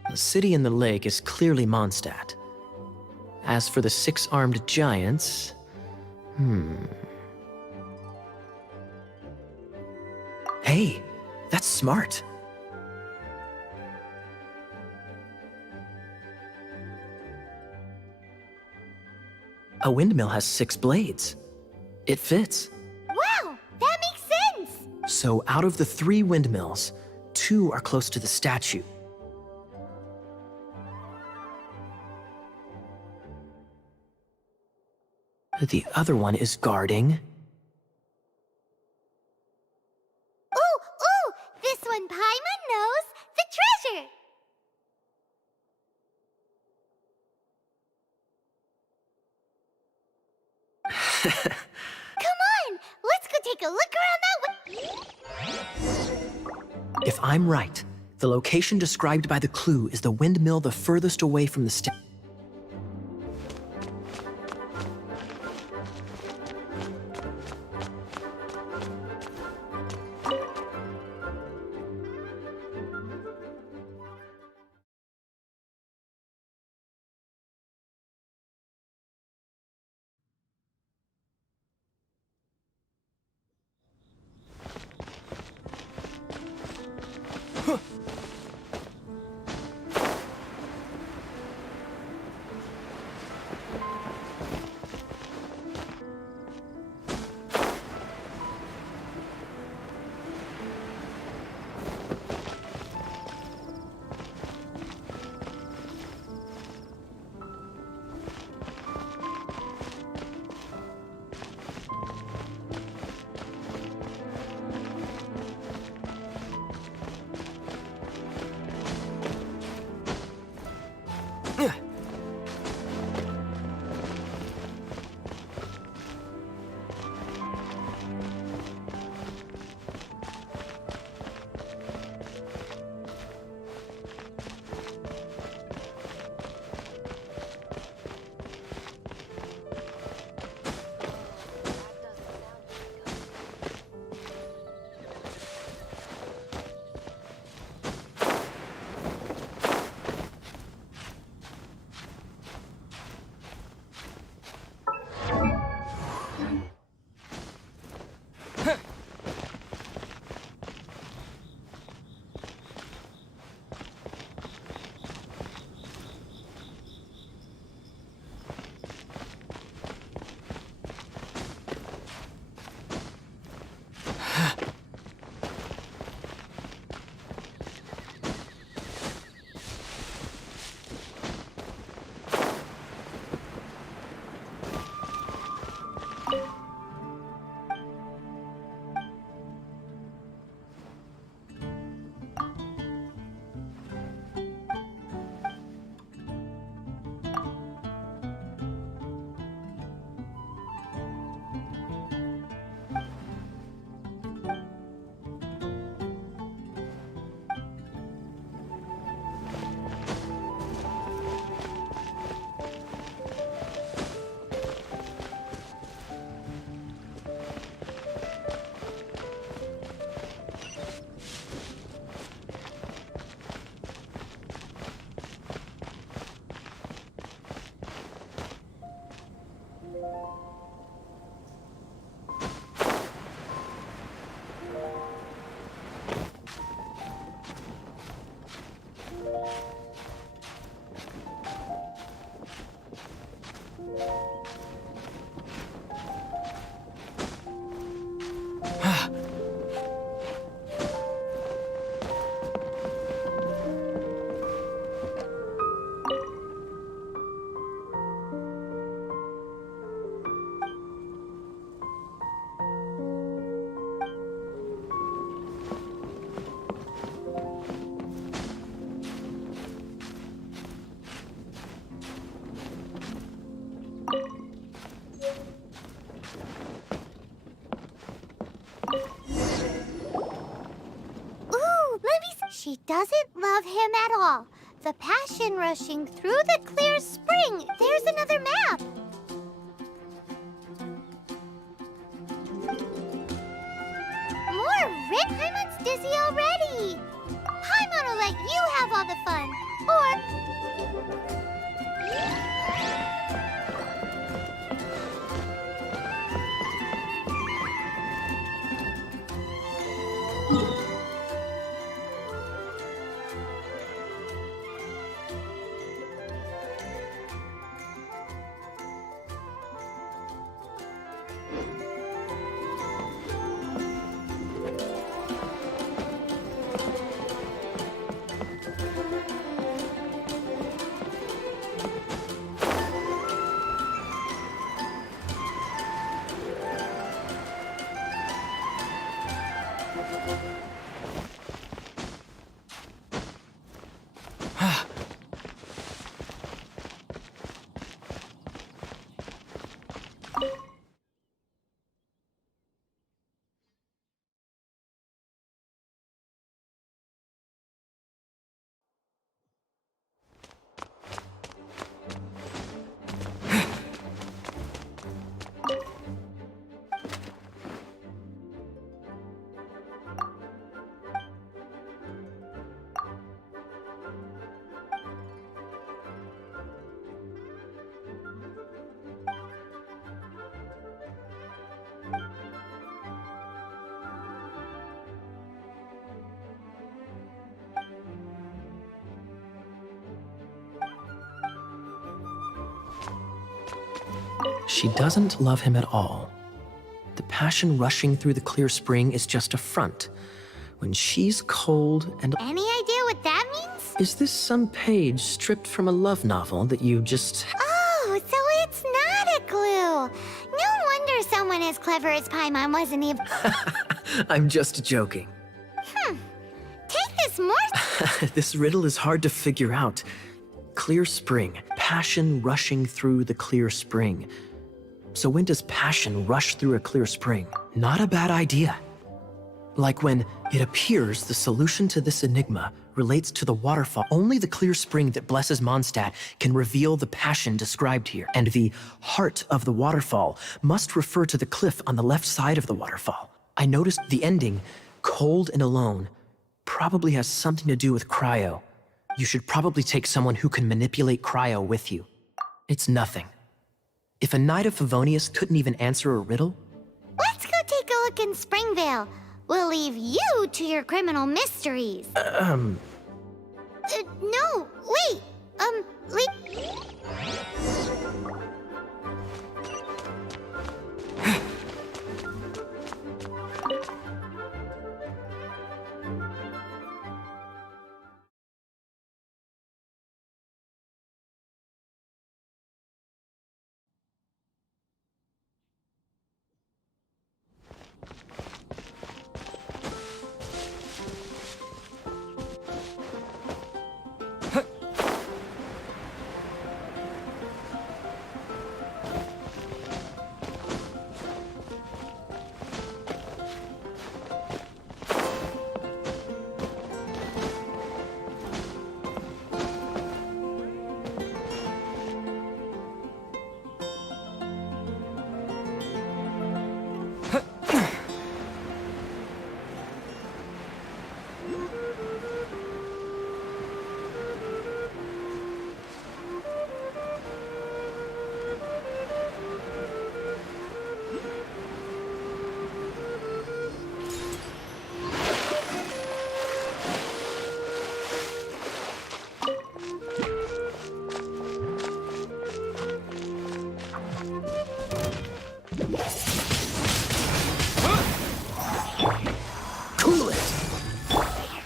The city in the lake is clearly Mondstadt. As for the 6-armed giants... Hey, that's smart. A windmill has 6 blades. It fits. Wow, that makes sense! So out of the 3 windmills, 2 are close to the statue. The other one is guarding... Ooh! This one Paimon knows! The treasure! Come on! Let's go take a look around that way! If I'm right, the location described by the clue is the windmill the furthest away from the statue. She doesn't love him at all. The passion rushing through the clear spring. There's another map. More Rit? Paimon's dizzy already. Paimon will let you have all the fun. Or... She doesn't love him at all. The passion rushing through the clear spring is just a front. When she's cold and... Any idea what that means? Is this some page stripped from a love novel that you just... Oh, so it's not a clue. No wonder someone as clever as Paimon wasn't able... I'm just joking. Take this more... This riddle is hard to figure out. Clear spring. Passion rushing through the clear spring. So when does passion rush through a clear spring? Not a bad idea. Like when it appears the solution to this enigma relates to the waterfall. Only the clear spring that blesses Mondstadt can reveal the passion described here. And the heart of the waterfall must refer to the cliff on the left side of the waterfall. I noticed the ending, cold and alone, probably has something to do with cryo. You should probably take someone who can manipulate cryo with you. It's nothing. If a Knight of Favonius couldn't even answer a riddle... Let's go take a look in Springvale. We'll leave you to your criminal mysteries. No, wait.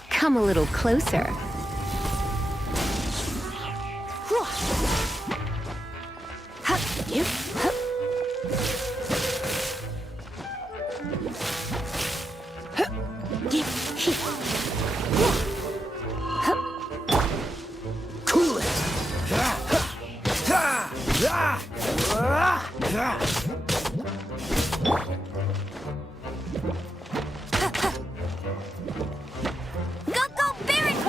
Come a little closer. Go, Baron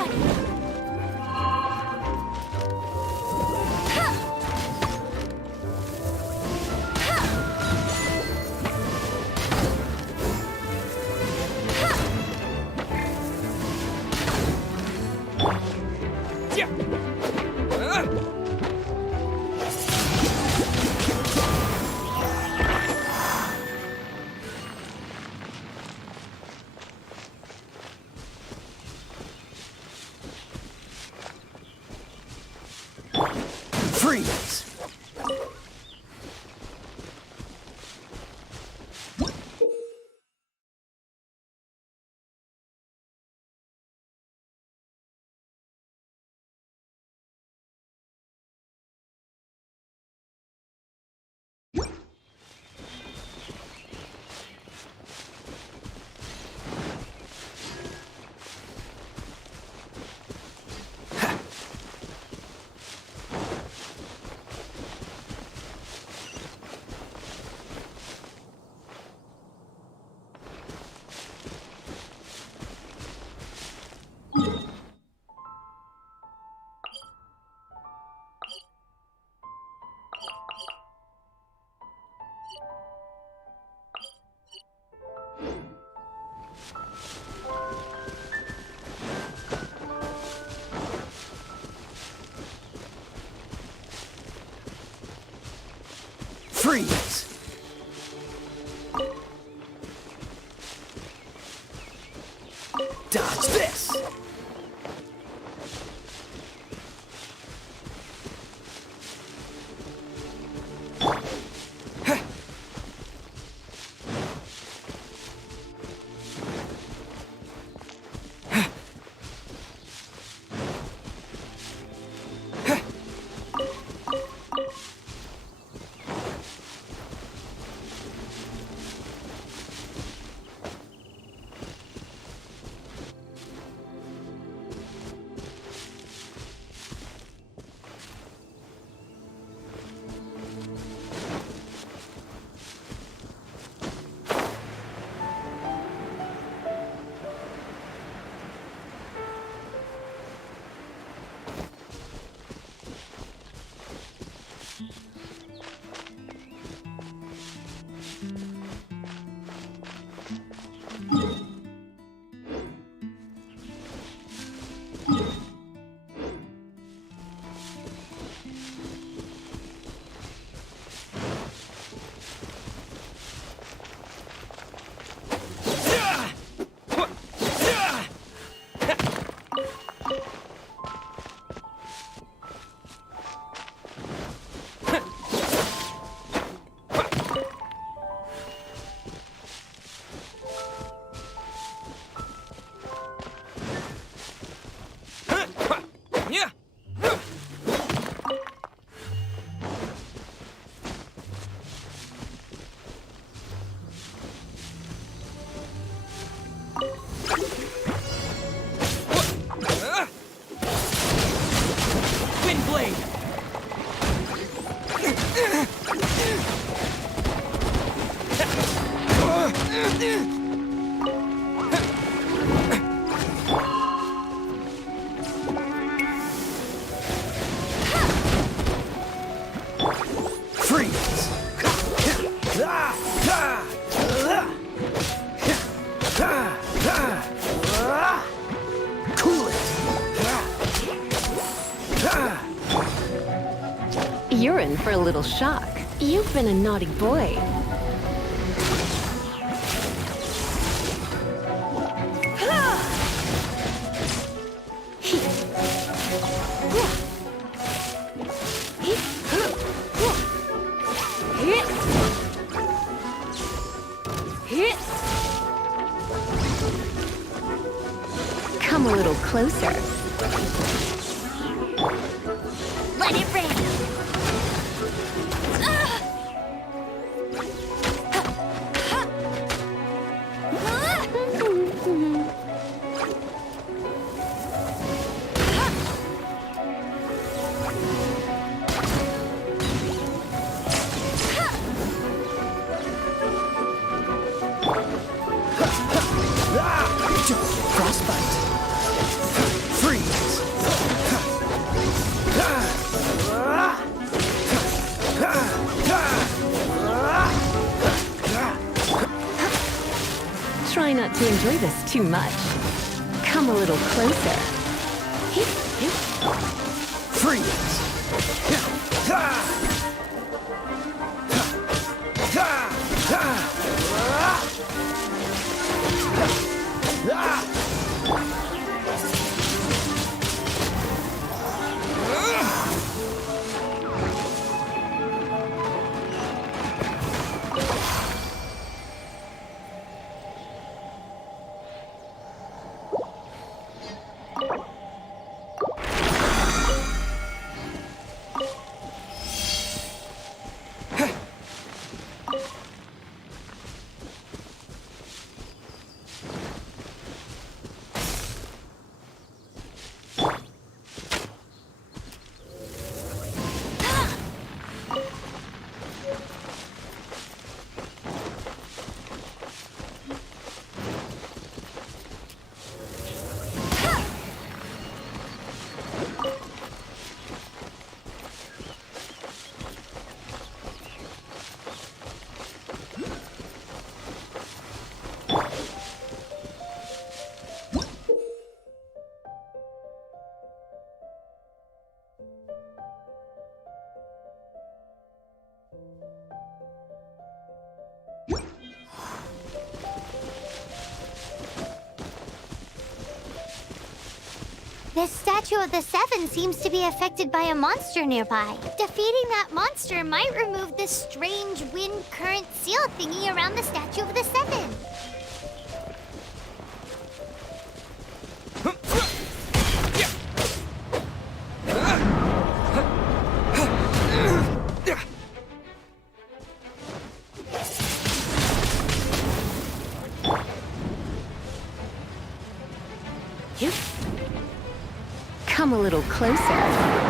Freeze! Freeze! Dodge this! You're in for a little shock. You've been a naughty boy. Come a little closer. Let it rain! Frostbite! Freeze! Try not to enjoy this too much. Come a little closer. Freeze! This statue of the Seven seems to be affected by a monster nearby. Defeating that monster might remove this strange wind current seal thingy around the statue of the Seven. Come a little closer.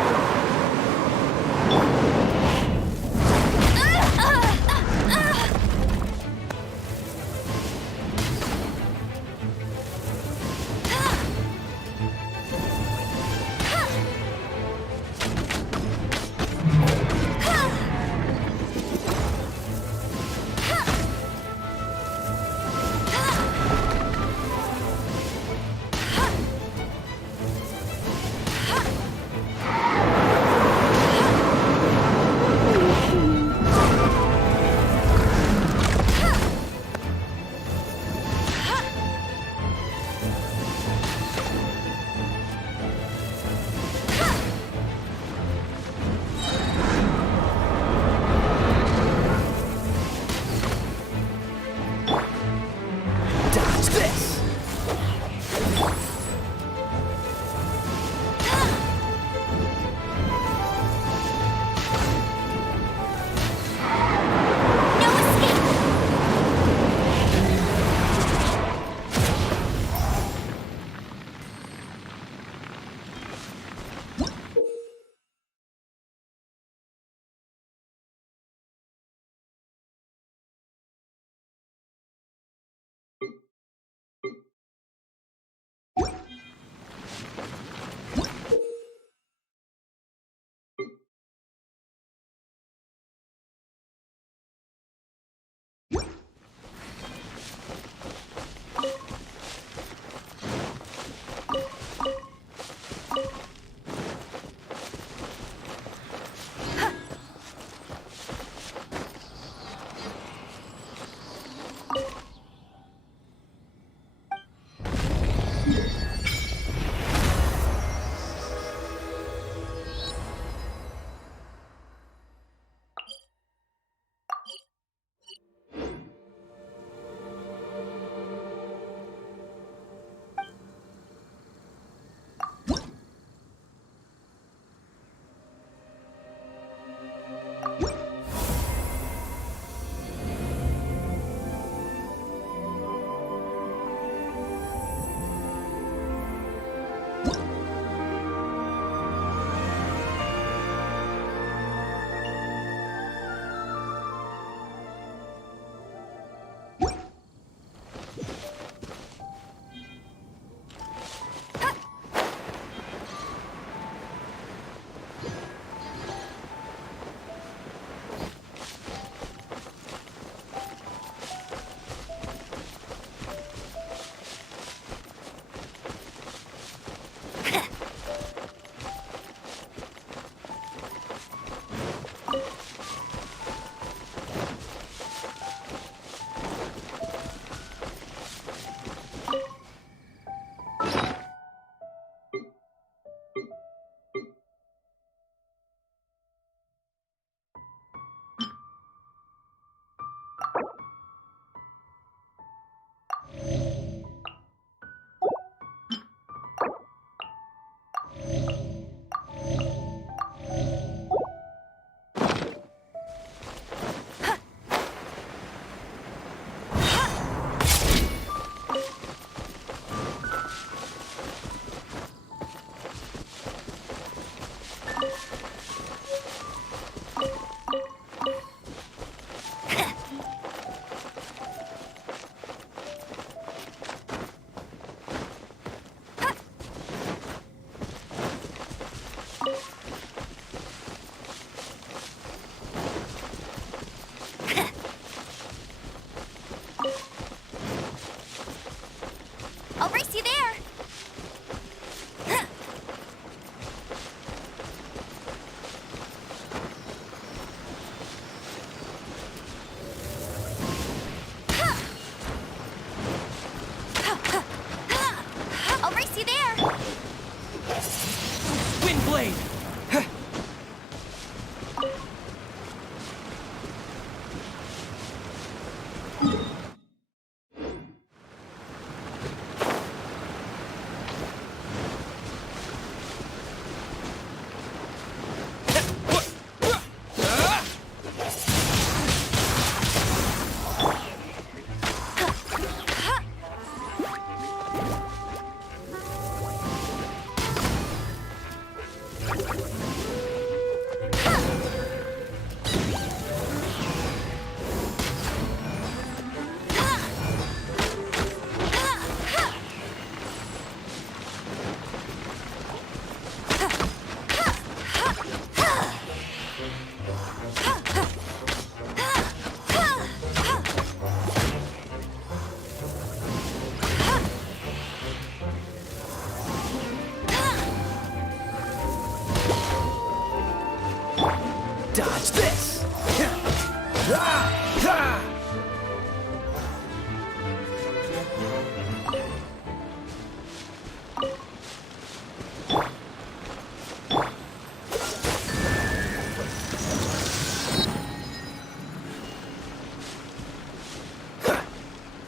Dodge this!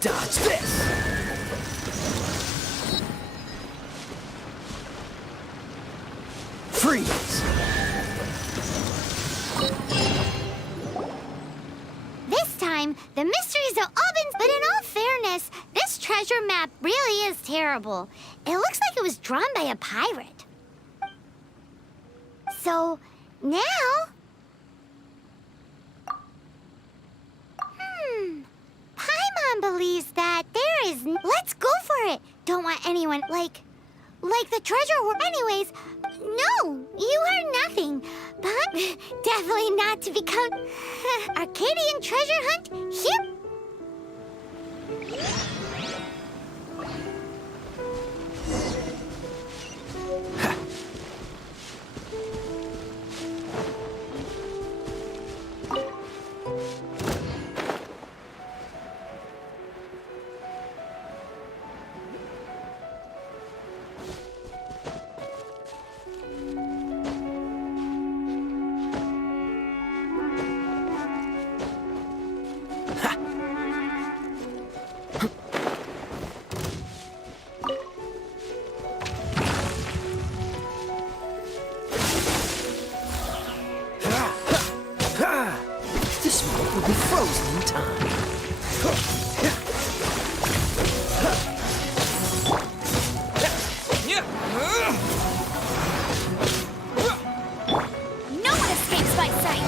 Dodge this! Freeze! This time, the mysteries have all been... But in all fairness, this treasure map really is terrible. It looks like it was drawn by a pirate. So, now... Paimon believes that there is... Let's go for it! Don't want anyone, like the treasure were... Anyways, no, you are nothing. But definitely not to become... Arcadian treasure hunt? Here? This one will be frozen in time. No one escapes my sight!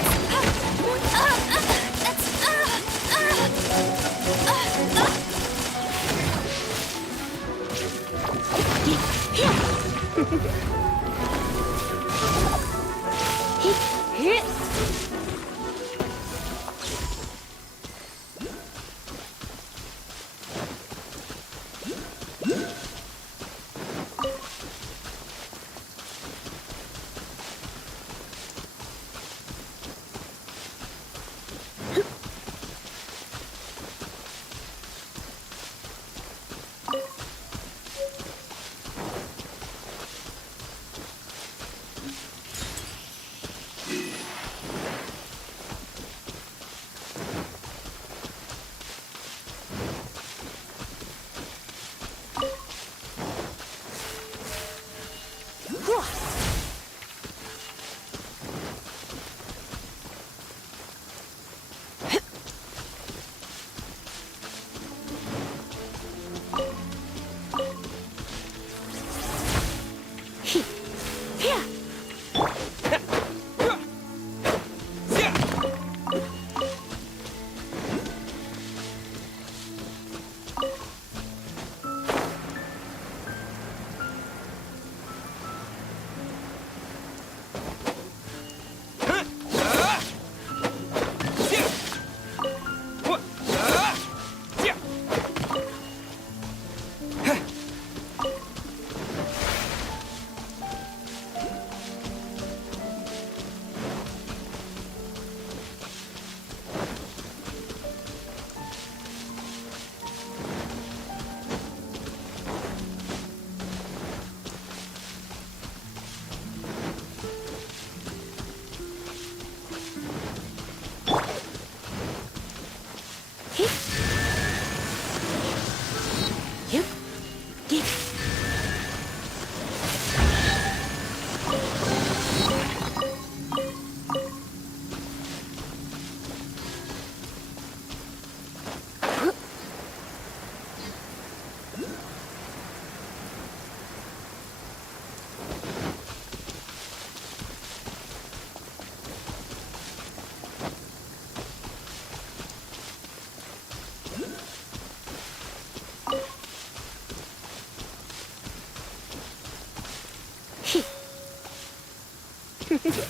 Windblade!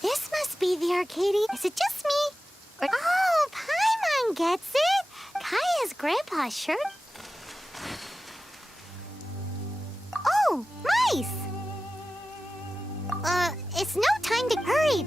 This must be the Arcadia. Is it just me? Oh, Paimon gets it. Kaya's grandpa's shirt. Oh, mice! It's no time to hurry.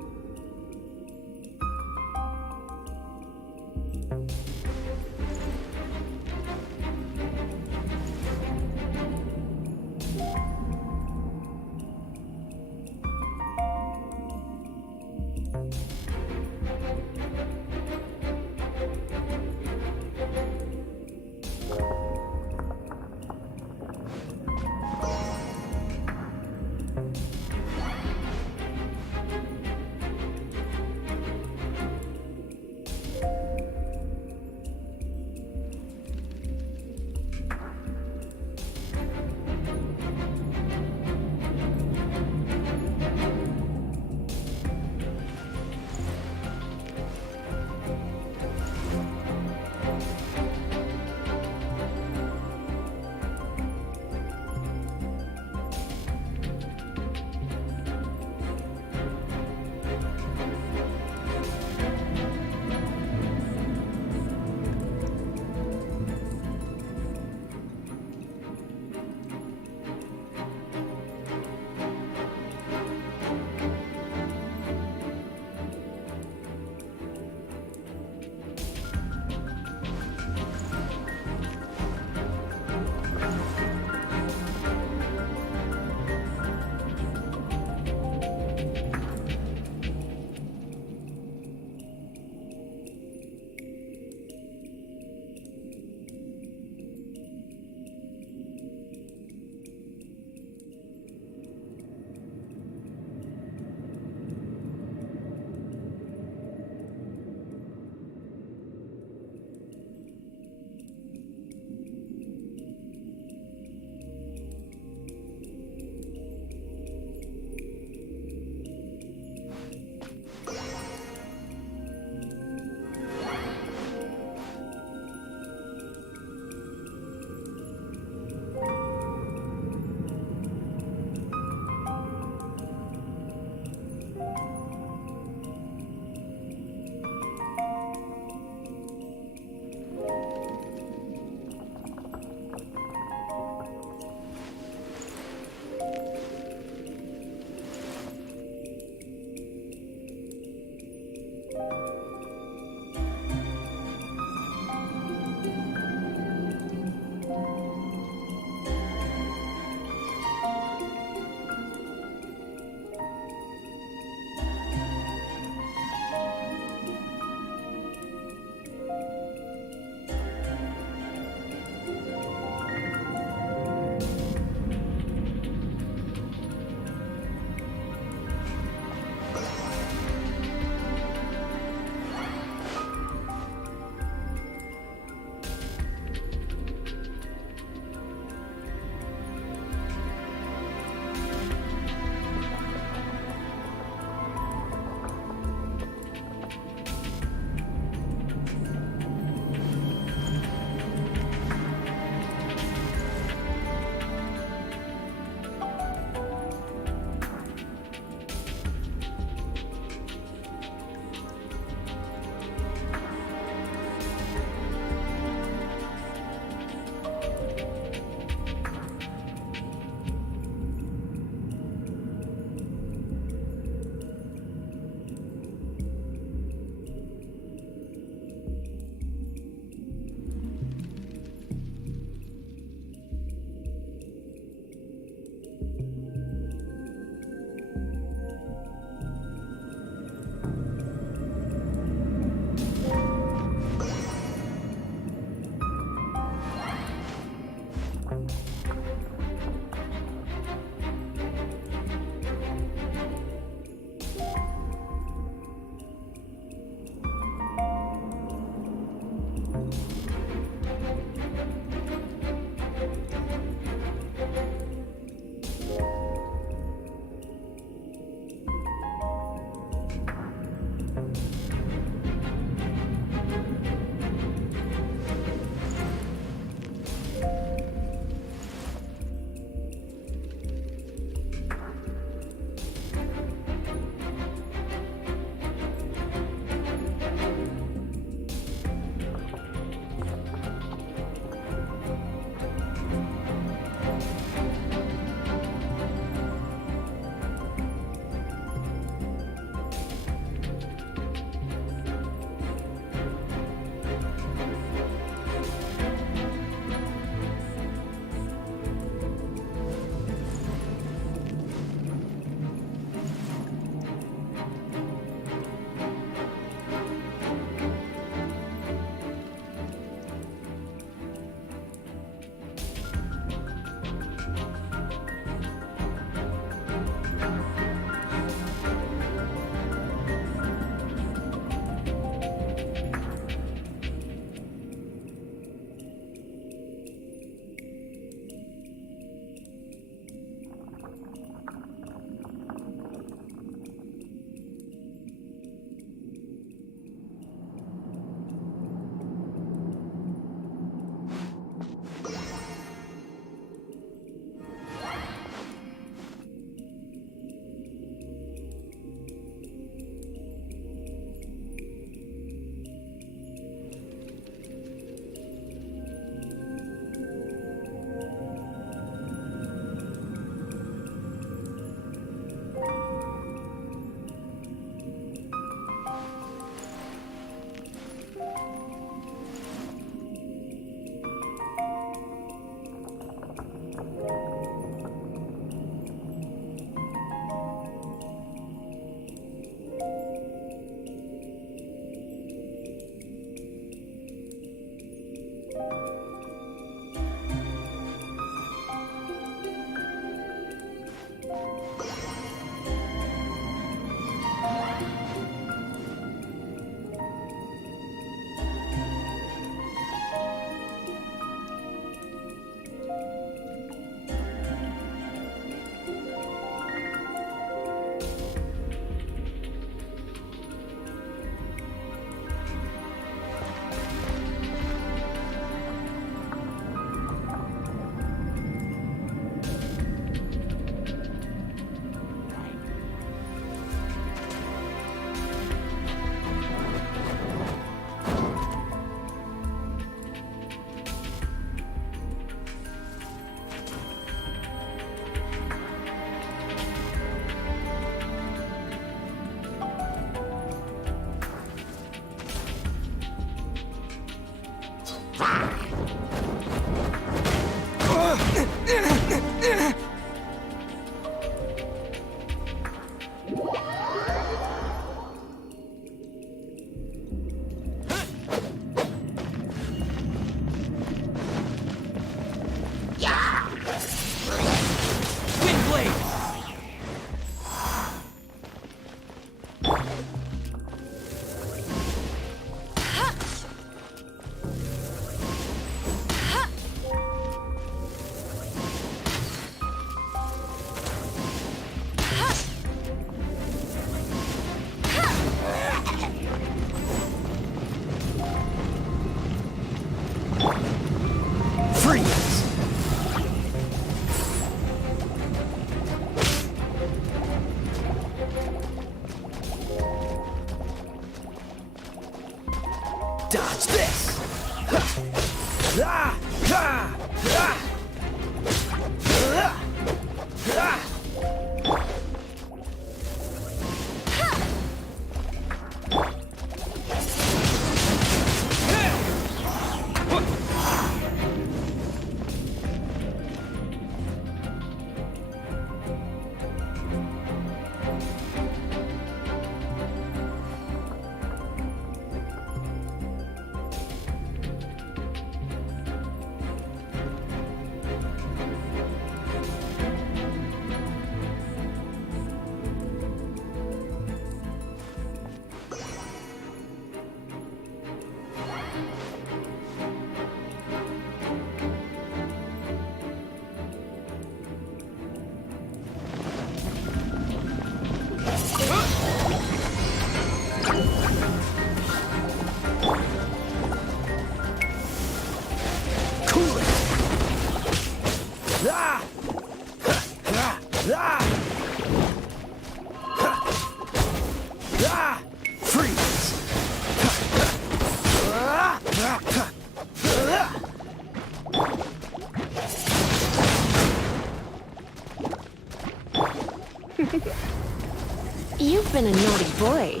You've been a naughty boy.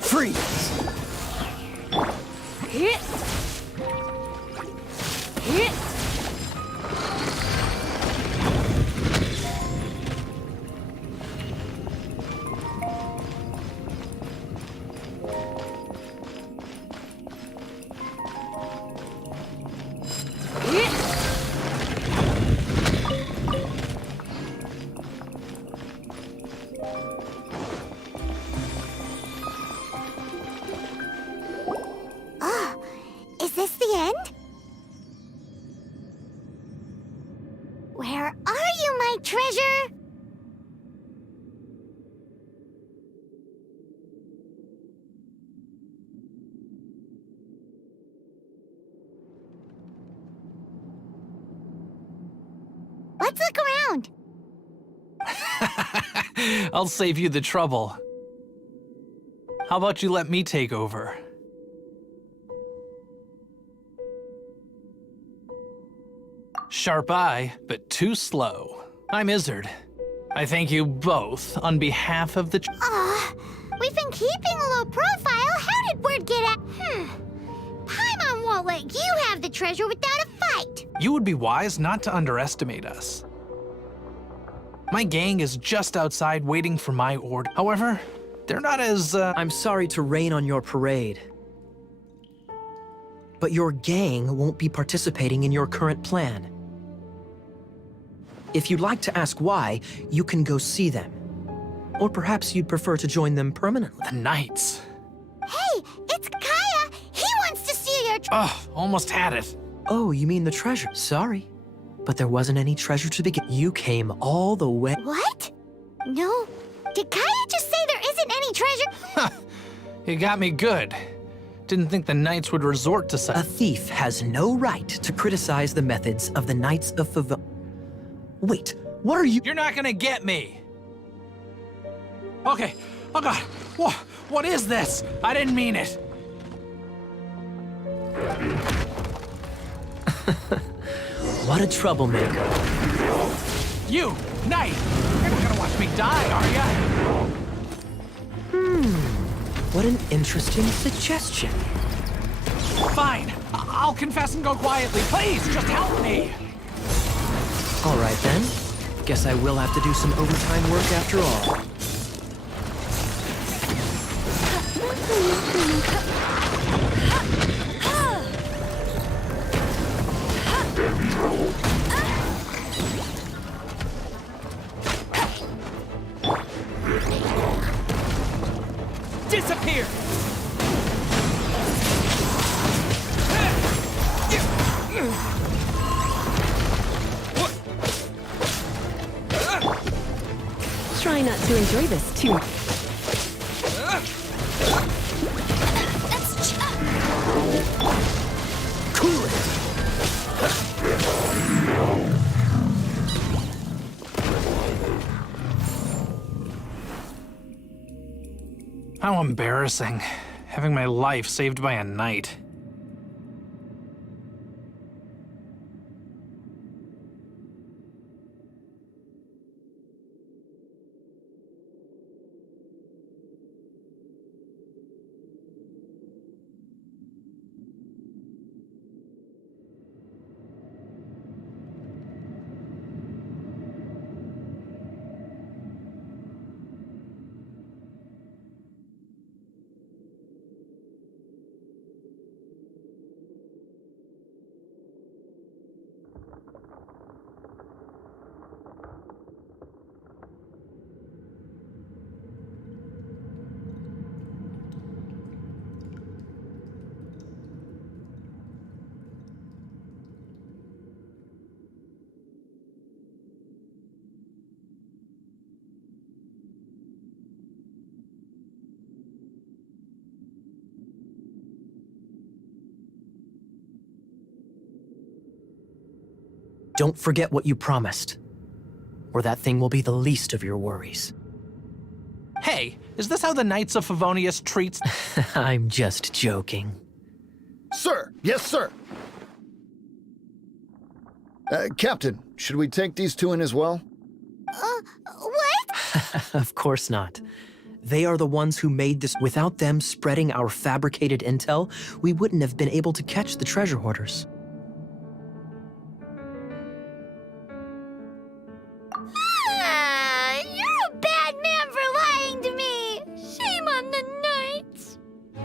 Freeze! Hit! Hit! Is this the end? Where are you, my treasure? Let's look around. I'll save you the trouble. How about you let me take over? Sharp eye, but too slow. I'm Izzard. I thank you both on behalf of the... We've been keeping a low profile. How did word get out? Paimon won't let you have the treasure without a fight. You would be wise not to underestimate us. My gang is just outside waiting for my order. However, they're not as, I'm sorry to rain on your parade, but your gang won't be participating in your current plan. If you'd like to ask why, you can go see them. Or perhaps you'd prefer to join them permanently. the Knights. Hey, it's Kaya. He wants to see your Ugh, almost had it. Oh, you mean the treasure? Sorry, but there wasn't any treasure to begin. You came all the way. What? No. Did Kaya just say there isn't any treasure? You got me good. Didn't think the Knights would resort to A such... thief has no right to criticize the methods of the Knights of Favon. Wait, what are you? You're not gonna get me! Okay, oh god, what is this? I didn't mean it. What a troublemaker. You, Knight! You're not gonna watch me die, are ya? What an interesting suggestion. Fine, I'll confess and go quietly. Please, just help me! All right then. Guess I will have to do some overtime work after all. Disappear! Try not to enjoy this too much. Cool it! How embarrassing. Having my life saved by a knight. Don't forget what you promised, or that thing will be the least of your worries. Hey, is this how the Knights of Favonius treats... I'm just joking. Sir! Yes, sir! Captain, should we take these two in as well? What? Of course not. They are the ones who made this. Without them spreading our fabricated intel, we wouldn't have been able to catch the treasure hoarders. You're a bad man for lying to me! Shame on the Knights!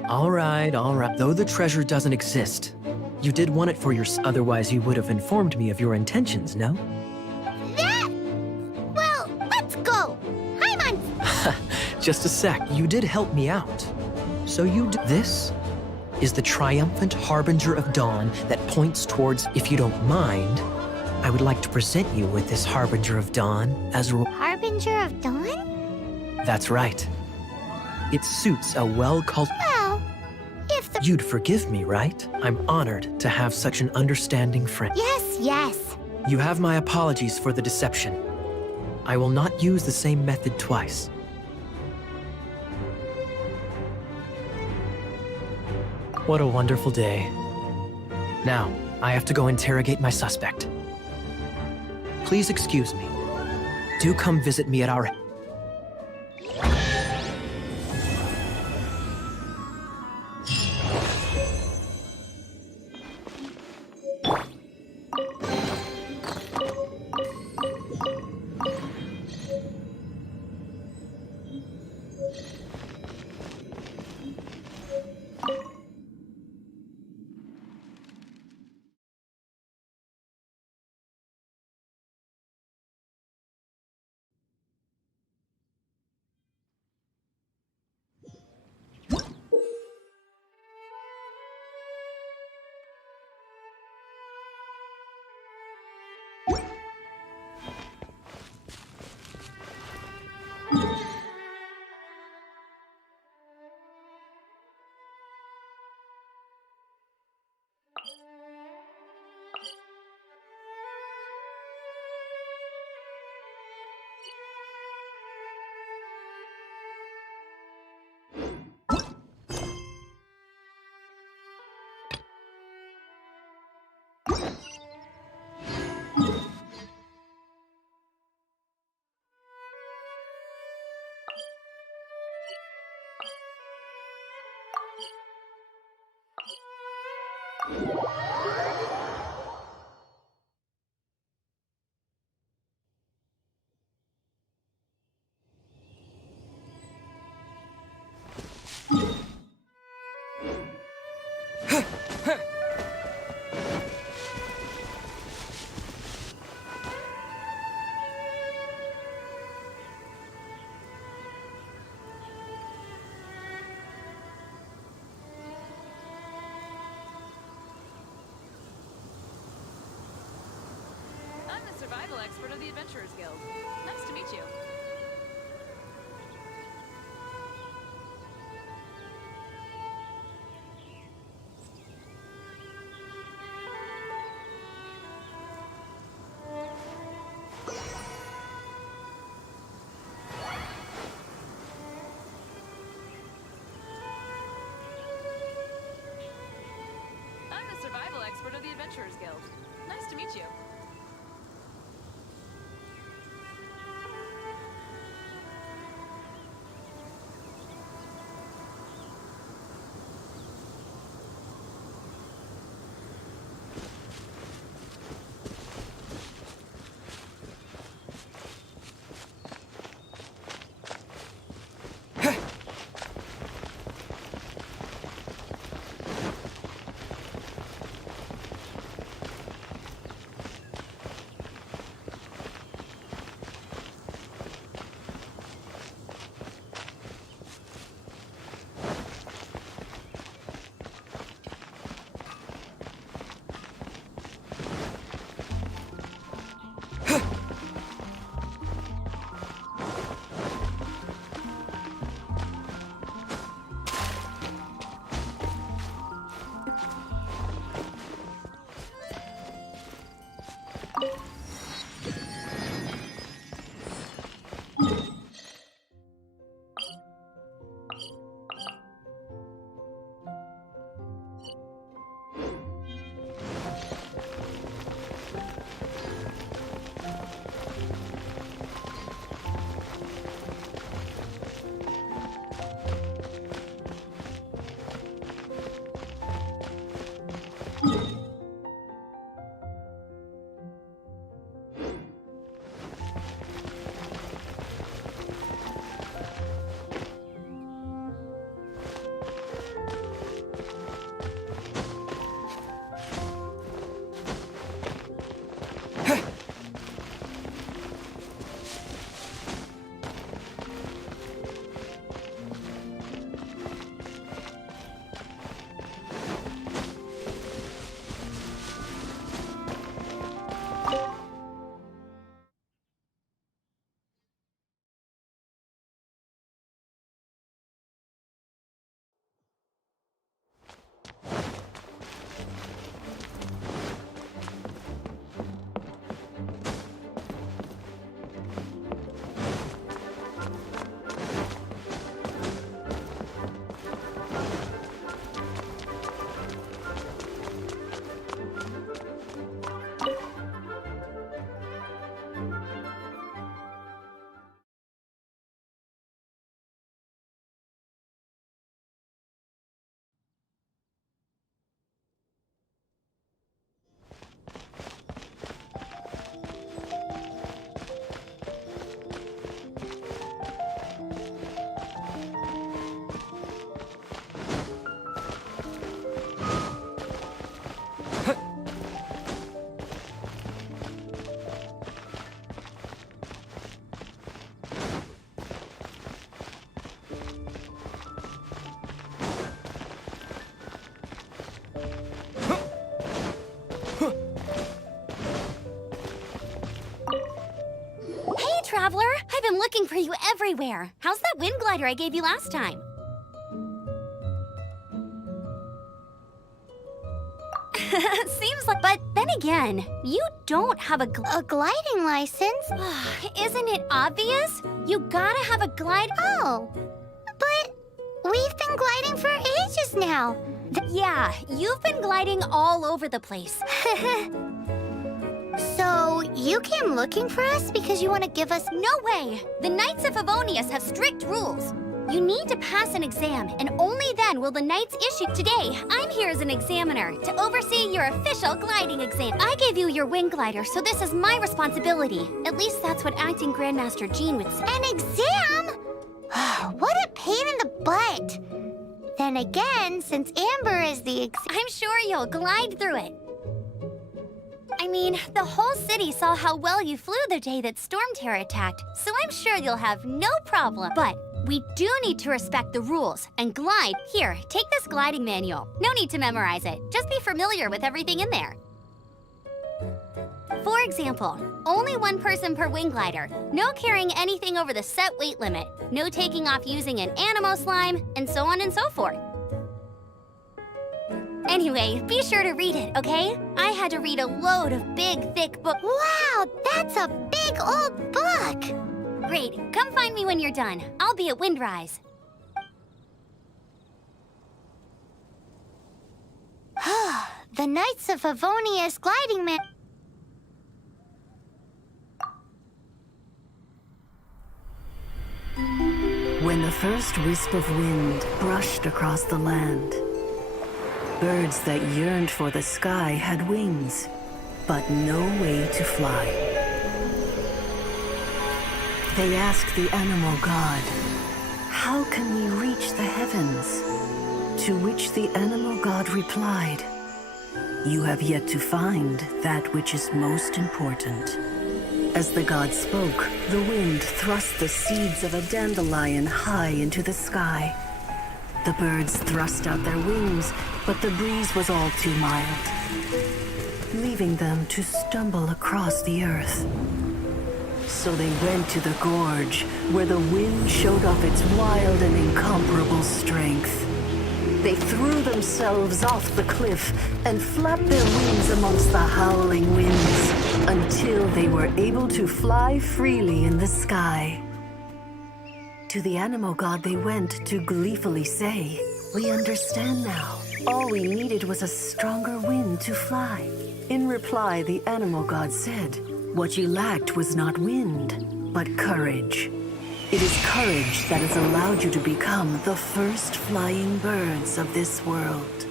All right. Though the treasure doesn't exist, you did want it for otherwise you would have informed me of your intentions, no? Well, let's go! I'm on... Just a sec. You did help me out. So this is the triumphant harbinger of dawn that points towards, if you don't mind, I would like to present you with this harbinger of dawn as Harbinger of Dawn? That's right. It suits a well-cultivated... Well, if the... You'd forgive me, right? I'm honored to have such an understanding friend. Yes. You have my apologies for the deception. I will not use the same method twice. What a wonderful day. Now, I have to go interrogate my suspect. Please excuse me. Do come visit me at our... I'm the survival expert of the Adventurers Guild. Nice to meet you. I'm the survival expert of the Adventurers Guild. Nice to meet you. traveler. I've been looking for you everywhere. How's that wind glider I gave you last time? Seems like... But then again, you don't have a gliding license? Isn't it obvious? You gotta have a glide... Oh, but we've been gliding for ages now. Yeah, you've been gliding all over the place. So, you came looking for us because you want to give us... No way! The Knights of Favonius have strict rules. You need to pass an exam, and only then will the Knights issue... Today, I'm here as an examiner to oversee your official gliding exam. I gave you your wing glider, so this is my responsibility. At least that's what Acting Grandmaster Jean would say. An exam? What a pain in the butt. Then again, since Amber is the I'm sure you'll glide through it. I mean, the whole city saw how well you flew the day that Storm Terror attacked, so I'm sure you'll have no problem. But we do need to respect the rules and glide. Here, take this gliding manual. No need to memorize it. Just be familiar with everything in there. For example, only one person per wing glider. No carrying anything over the set weight limit. No taking off using an animo slime, and so on and so forth. Anyway, be sure to read it, okay? I had to read a load of big, thick books. Wow, that's a big old book! Great, come find me when you're done. I'll be at Windrise. The Knights of Favonius gliding man... When the first wisp of wind brushed across the land, birds that yearned for the sky had wings, but no way to fly. They asked the animal god, "How can we reach the heavens?" To which the animal god replied, "You have yet to find that which is most important." As the god spoke, the wind thrust the seeds of a dandelion high into the sky. The birds thrust out their wings, but the breeze was all too mild, leaving them to stumble across the earth. So they went to the gorge, where the wind showed off its wild and incomparable strength. They threw themselves off the cliff and flapped their wings amongst the howling winds until they were able to fly freely in the sky. To the animal god they went to gleefully say, "We understand now. All we needed was a stronger wind to fly." In reply, the animal god said, "What you lacked was not wind, but courage. It is courage that has allowed you to become the first flying birds of this world."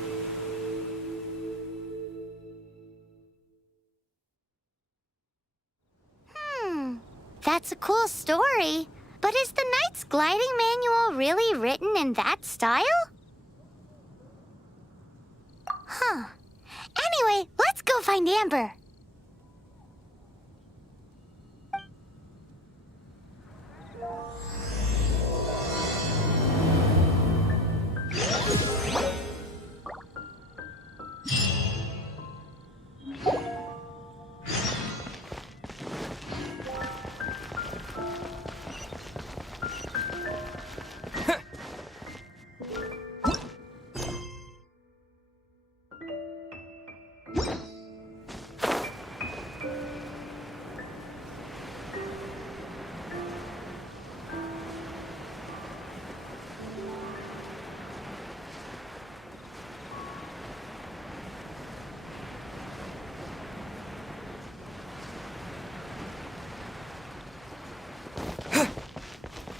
That's a cool story. But is the Knight's gliding manual really written in that style? Huh. Anyway, let's go find Amber.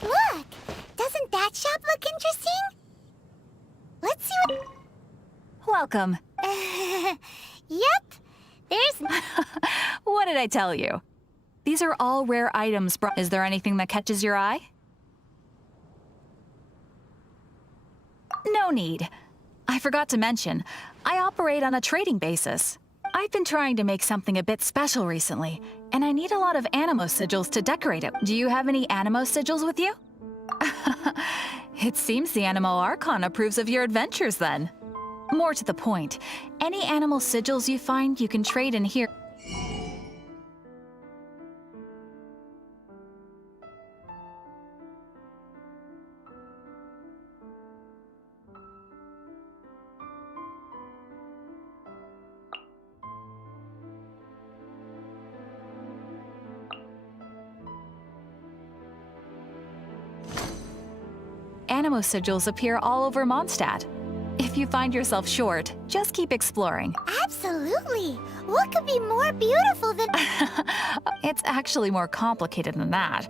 Look! Doesn't that shop look interesting? Let's see what... Welcome. Yep. There's... What did I tell you? These are all rare items. Is there anything that catches your eye? No need. I forgot to mention, I operate on a trading basis. I've been trying to make something a bit special recently, and I need a lot of animo sigils to decorate it. Do you have any animo sigils with you? It seems the Animo Archon approves of your adventures then. More to the point, any animal sigils you find you can trade in here. animo sigils appear all over Mondstadt. If you find yourself short, just keep exploring. Absolutely. What could be more beautiful than... It's actually more complicated than that,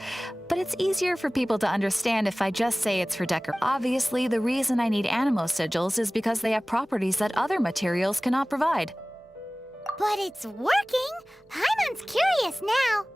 but it's easier for people to understand if I just say it's for decor. Obviously, the reason I need animo sigils is because they have properties that other materials cannot provide. But it's working! Paimon's curious now.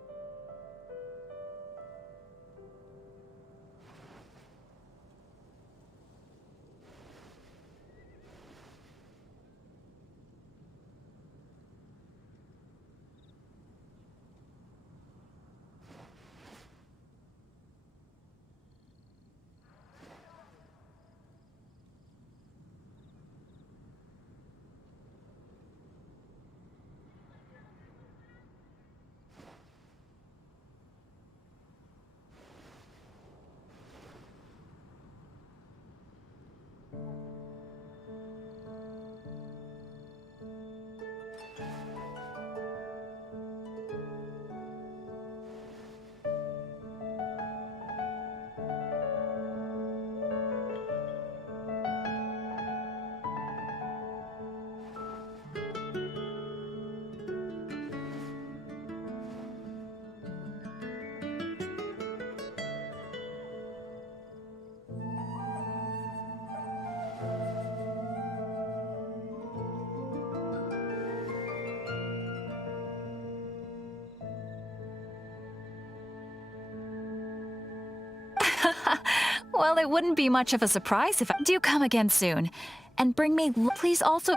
Well, it wouldn't be much of a surprise if I do come again soon. And bring me, please also...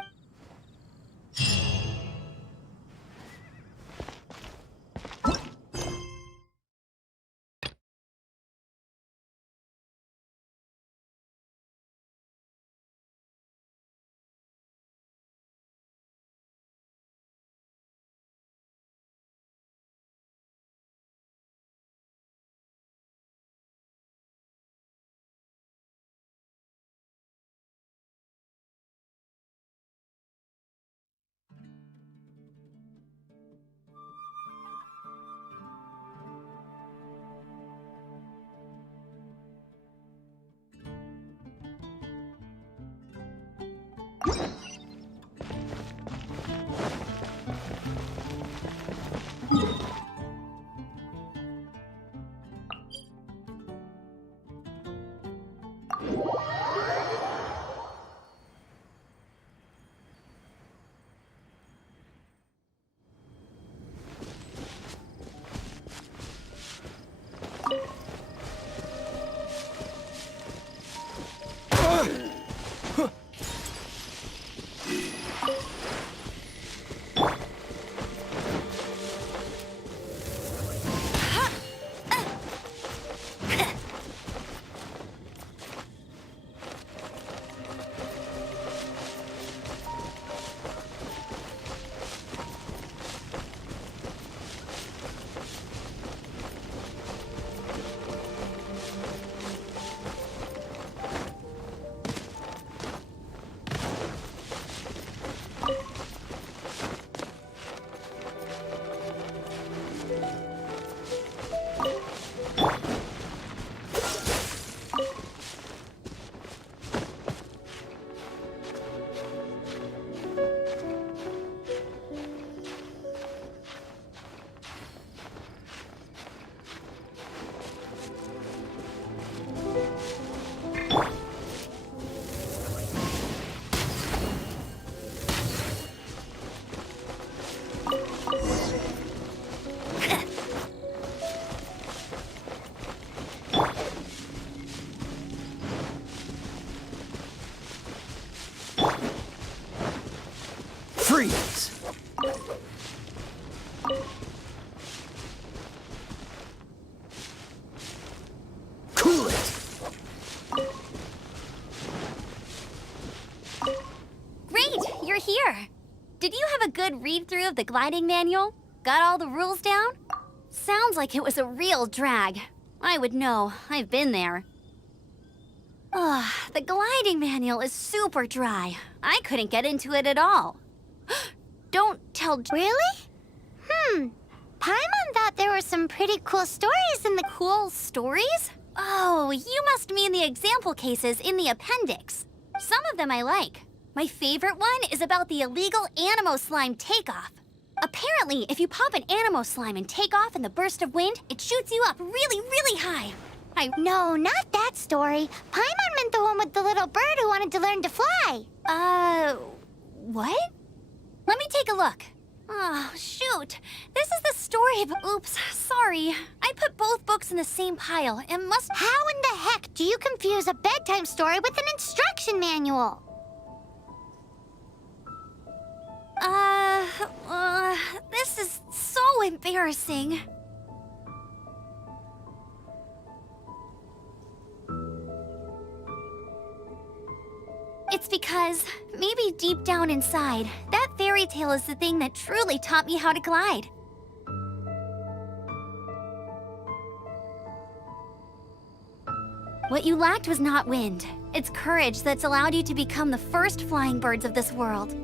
Freeze! Cool it! Great, you're here. Did you have a good read-through of the gliding manual? Got all the rules down? Sounds like it was a real drag. I would know. I've been there. Ugh, the gliding manual is super dry. I couldn't get into it at all. Don't tell... Really? Paimon thought there were some pretty cool stories in the... Cool stories? Oh, you must mean the example cases in the appendix. Some of them I like. My favorite one is about the illegal Animo slime takeoff. Apparently, if you pop an Animo slime and take off in the burst of wind, it shoots you up really, really high. No, not that story. Paimon meant the one with the little bird who wanted to learn to fly. What? Let me take a look. Oh, shoot. This is the story of... Oops, sorry. I put both books in the same pile and must... How in the heck do you confuse a bedtime story with an instruction manual? This is so embarrassing. It's because, maybe deep down inside, that fairy tale is the thing that truly taught me how to glide. What you lacked was not wind. It's courage that's allowed you to become the first flying birds of this world.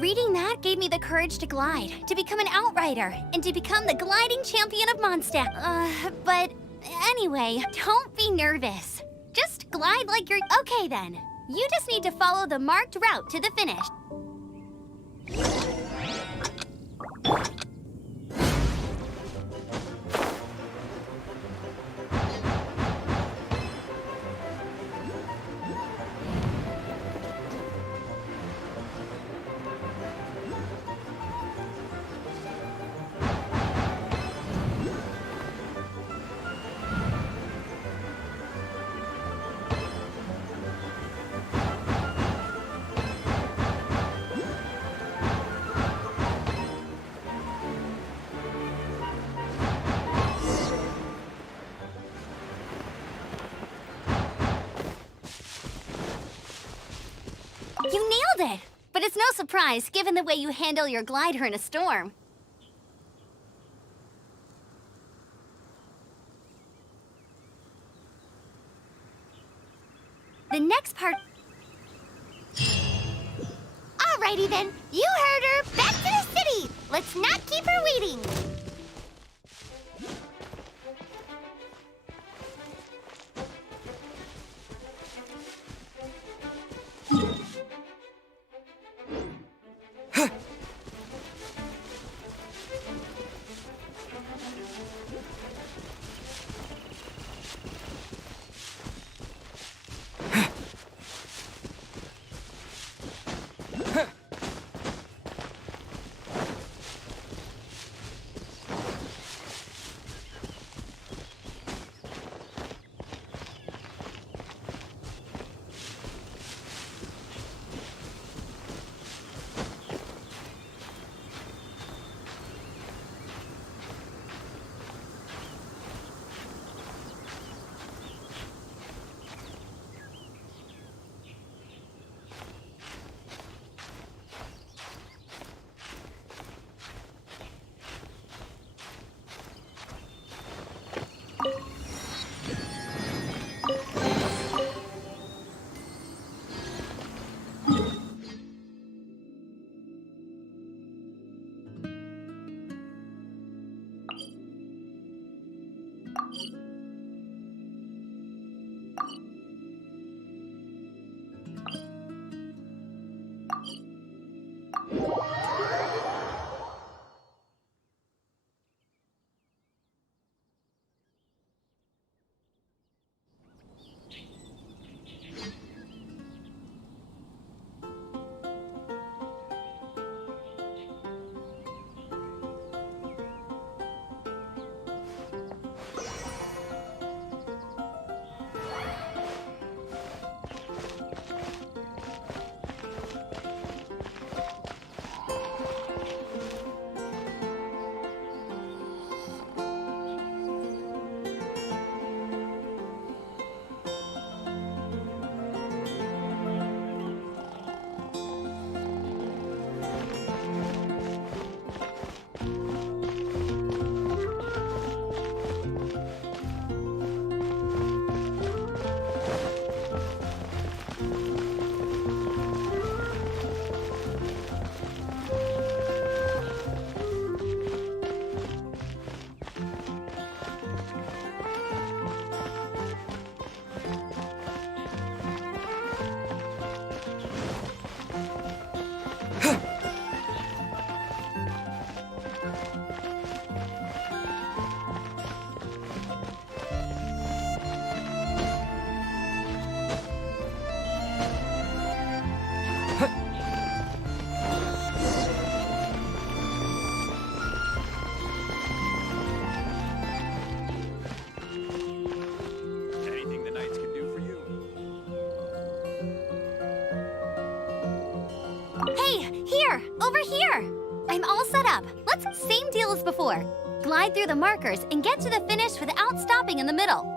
Reading that gave me the courage to glide, to become an outrider, and to become the gliding champion of Mondstadt. But anyway, don't be nervous. Just glide like you're... Okay then. You just need to follow the marked route to the finish. You nailed it! But it's no surprise, given the way you handle your glider in a storm. The the next part... Alrighty then, you heard her. Back to the city. Let's not keep her waiting. Over here! I'm all set up. Same deal as before. Glide through the markers and get to the finish without stopping in the middle.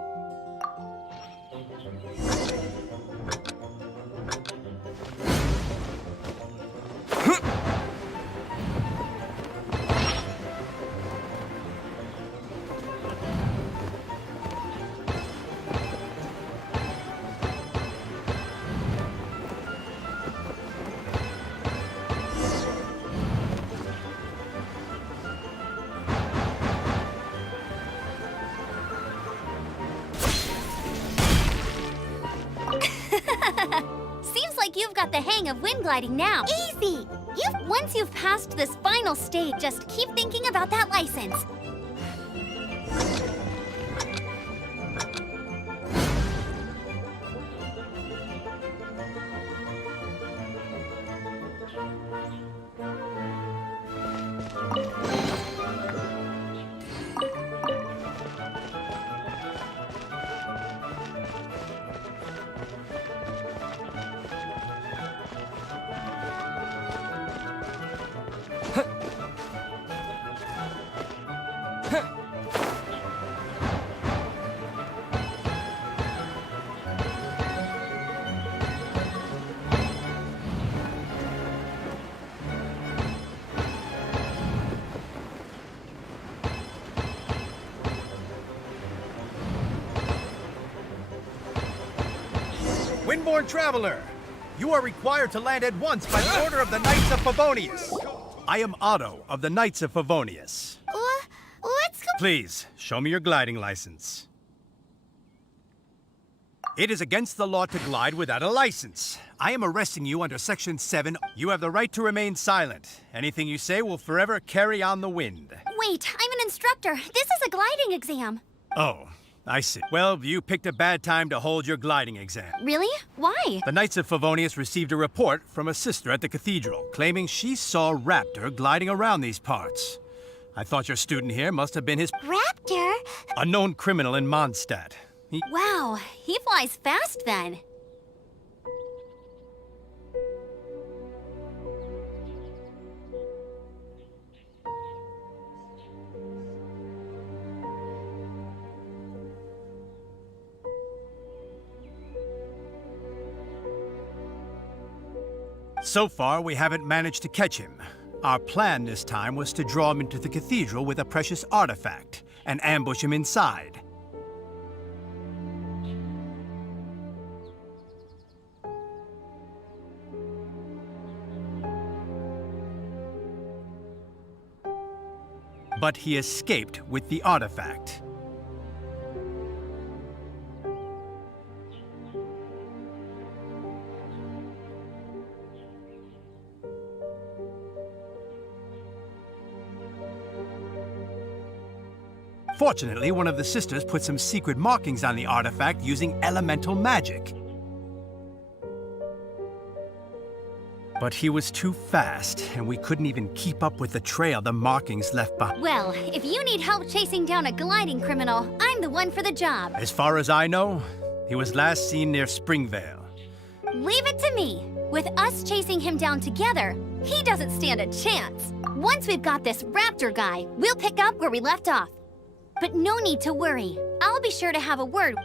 Seems like you've got the hang of wind gliding now. Easy! Once you've passed this final stage, just keep thinking about that license. Windborn Traveler, you are required to land at once by the order of the Knights of Favonius. I am Otto of the Knights of Favonius. Let's go. Please, show me your gliding license. It is against the law to glide without a license. I am arresting you under Section 7. You have the right to remain silent. Anything you say will forever carry on the wind. Wait, I'm an instructor. This is a gliding exam. Oh, I see. Well, you picked a bad time to hold your gliding exam. Really? Why? The Knights of Favonius received a report from a sister at the cathedral, claiming she saw Raptor gliding around these parts. I thought your student here must have been his Raptor? a known criminal in Mondstadt. Wow, he flies fast then. So far, we haven't managed to catch him. Our plan this time was to draw him into the cathedral with a precious artifact and ambush him inside. But he escaped with the artifact. Fortunately, one of the sisters put some secret markings on the artifact using elemental magic. But he was too fast, and we couldn't even keep up with the trail the markings left behind. Well, if you need help chasing down a gliding criminal, I'm the one for the job. As far as I know, he was last seen near Springvale. Leave it to me. With us chasing him down together, he doesn't stand a chance. Once we've got this Raptor guy, we'll pick up where we left off. But no need to worry. I'll be sure to have a word.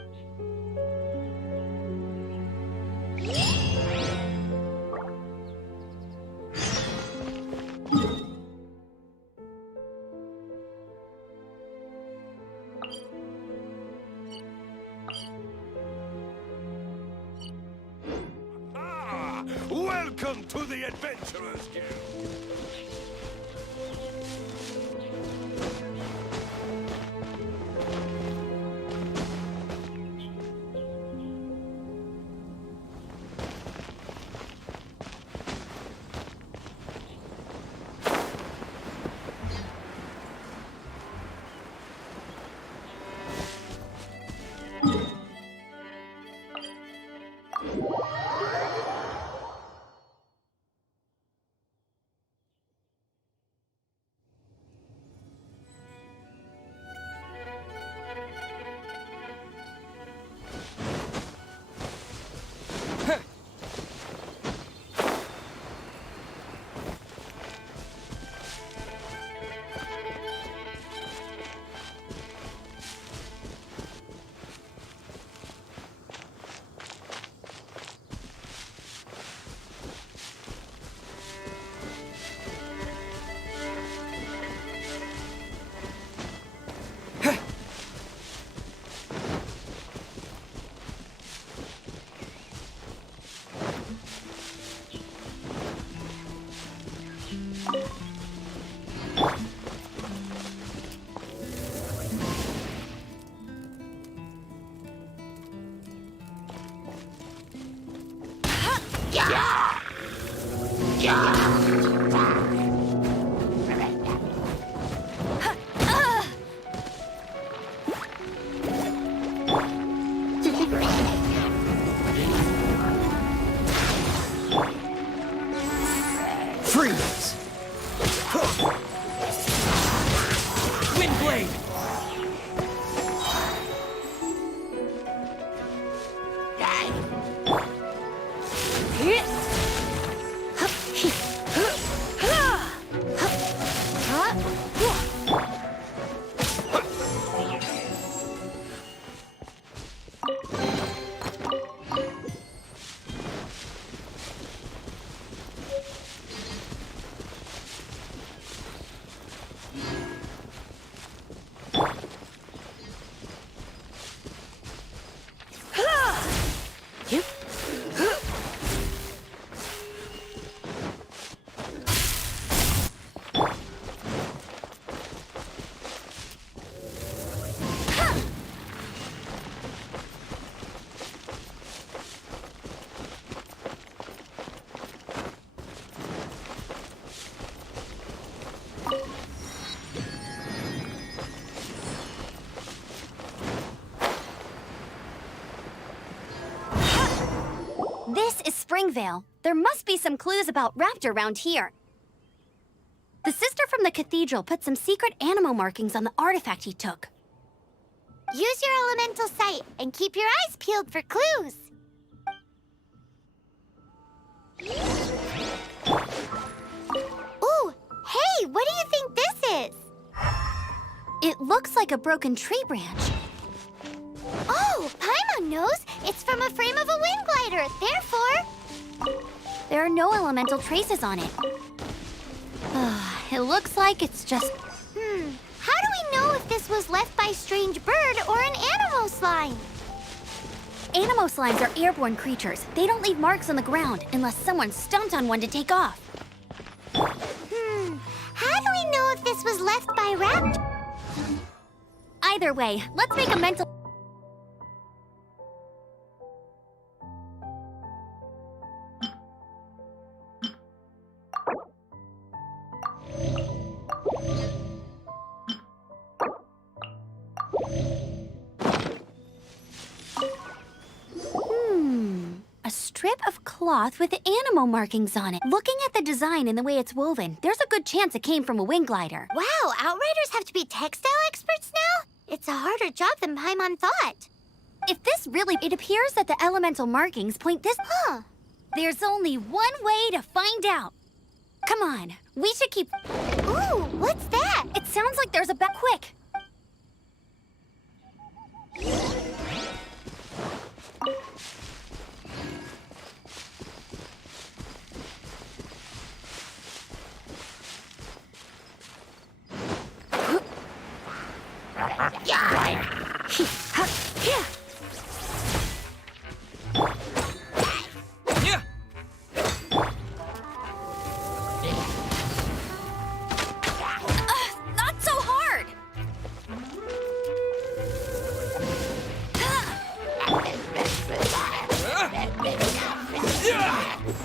Welcome to the Adventurers Guild! Freeze! Windblade! This is Springvale. There must be some clues about Raptor around here. The sister from the cathedral put some secret animal markings on the artifact he took. Use your elemental sight and keep your eyes peeled for clues. Ooh, hey, what do you think this is? It looks like a broken tree branch. Oh, Paimon knows. It's from a frame of a wind glider. Therefore, There are no elemental traces on it. It looks like it's just... how do we know if this was left by a strange bird or an animal slime? Animo slimes are airborne creatures. They don't leave marks on the ground unless someone stomped on one to take off. How do we know if this was left by Raptor? Either way, let's make a mental... A strip of cloth with animo markings on it. Looking at the design and the way it's woven, there's a good chance it came from a wind glider. Wow, Outriders have to be textile experts now? It's a harder job than Paimon thought. If this really... It appears that the elemental markings point this... There's only one way to find out. Come on, we should keep... Ooh, what's that? It sounds like there's a quick! Not so hard!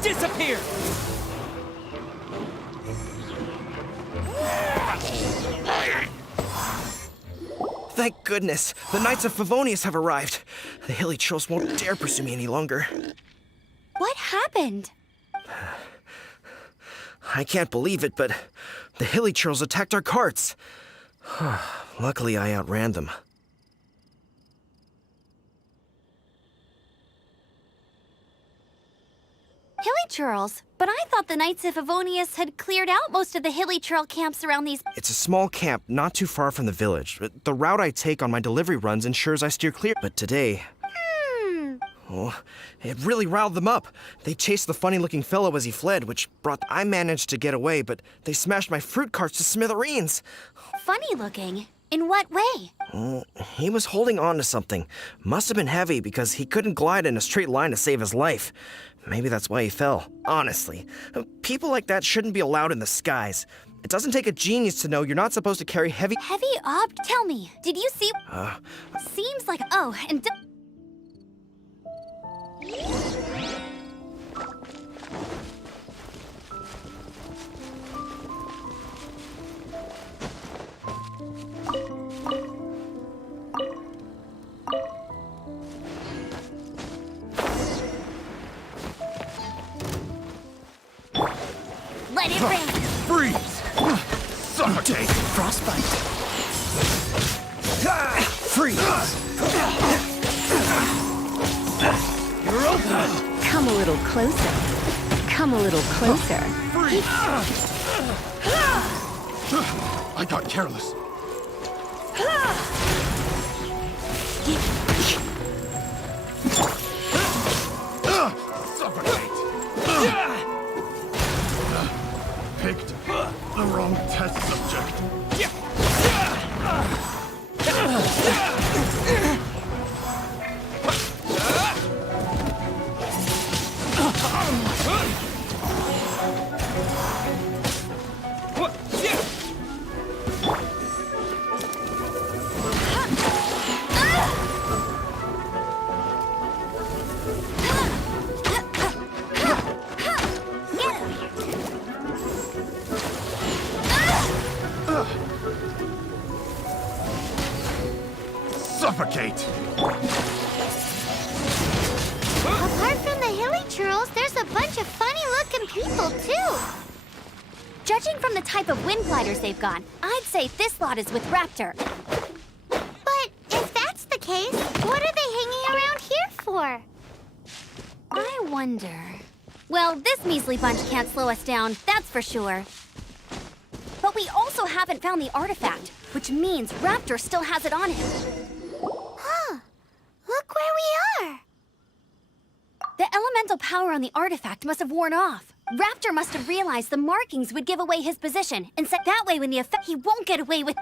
Disappear! Thank goodness. The Knights of Favonius have arrived. The hilly trolls won't dare pursue me any longer. What happened? I can't believe it, but the hilly trolls attacked our carts. Luckily, I outran them. Hilly churls? But I thought the Knights of Favonius had cleared out most of the hilly churl camps around these... It's a small camp not too far from the village. The route I take on my delivery runs ensures I steer clear. But today... Oh, it really riled them up. They chased the funny-looking fellow as he fled, which brought... I managed to get away, but they smashed my fruit carts to smithereens. Funny looking? In what way? He was holding on to something. Must have been heavy because he couldn't glide in a straight line to save his life. Maybe that's why he fell. Honestly, people like that shouldn't be allowed in the skies. It doesn't take a genius to know you're not supposed to carry heavy... Heavy Tell me, did you see... Seems like... Oh, and... Let it rain! Freeze! Suffocate! Frostbite! Freeze! You're open! Come a little closer. Come a little closer. Freeze! I got careless. Suffocate! Picked the wrong test subject. Suffocate! Apart from the hilly churls, a bunch of funny-looking people, too. Judging from the type of wind gliders they've got, I'd say this lot is with Raptor. But if that's the case, what are they hanging around here for? I wonder... Well, this measly bunch can't slow us down, that's for sure. But we also haven't found the artifact, which means Raptor still has it on him. Huh. Look where we are. The elemental power on the artifact must have worn off. Raptor must have realized the markings would give away his position, and said that way when the effect, he won't get away with...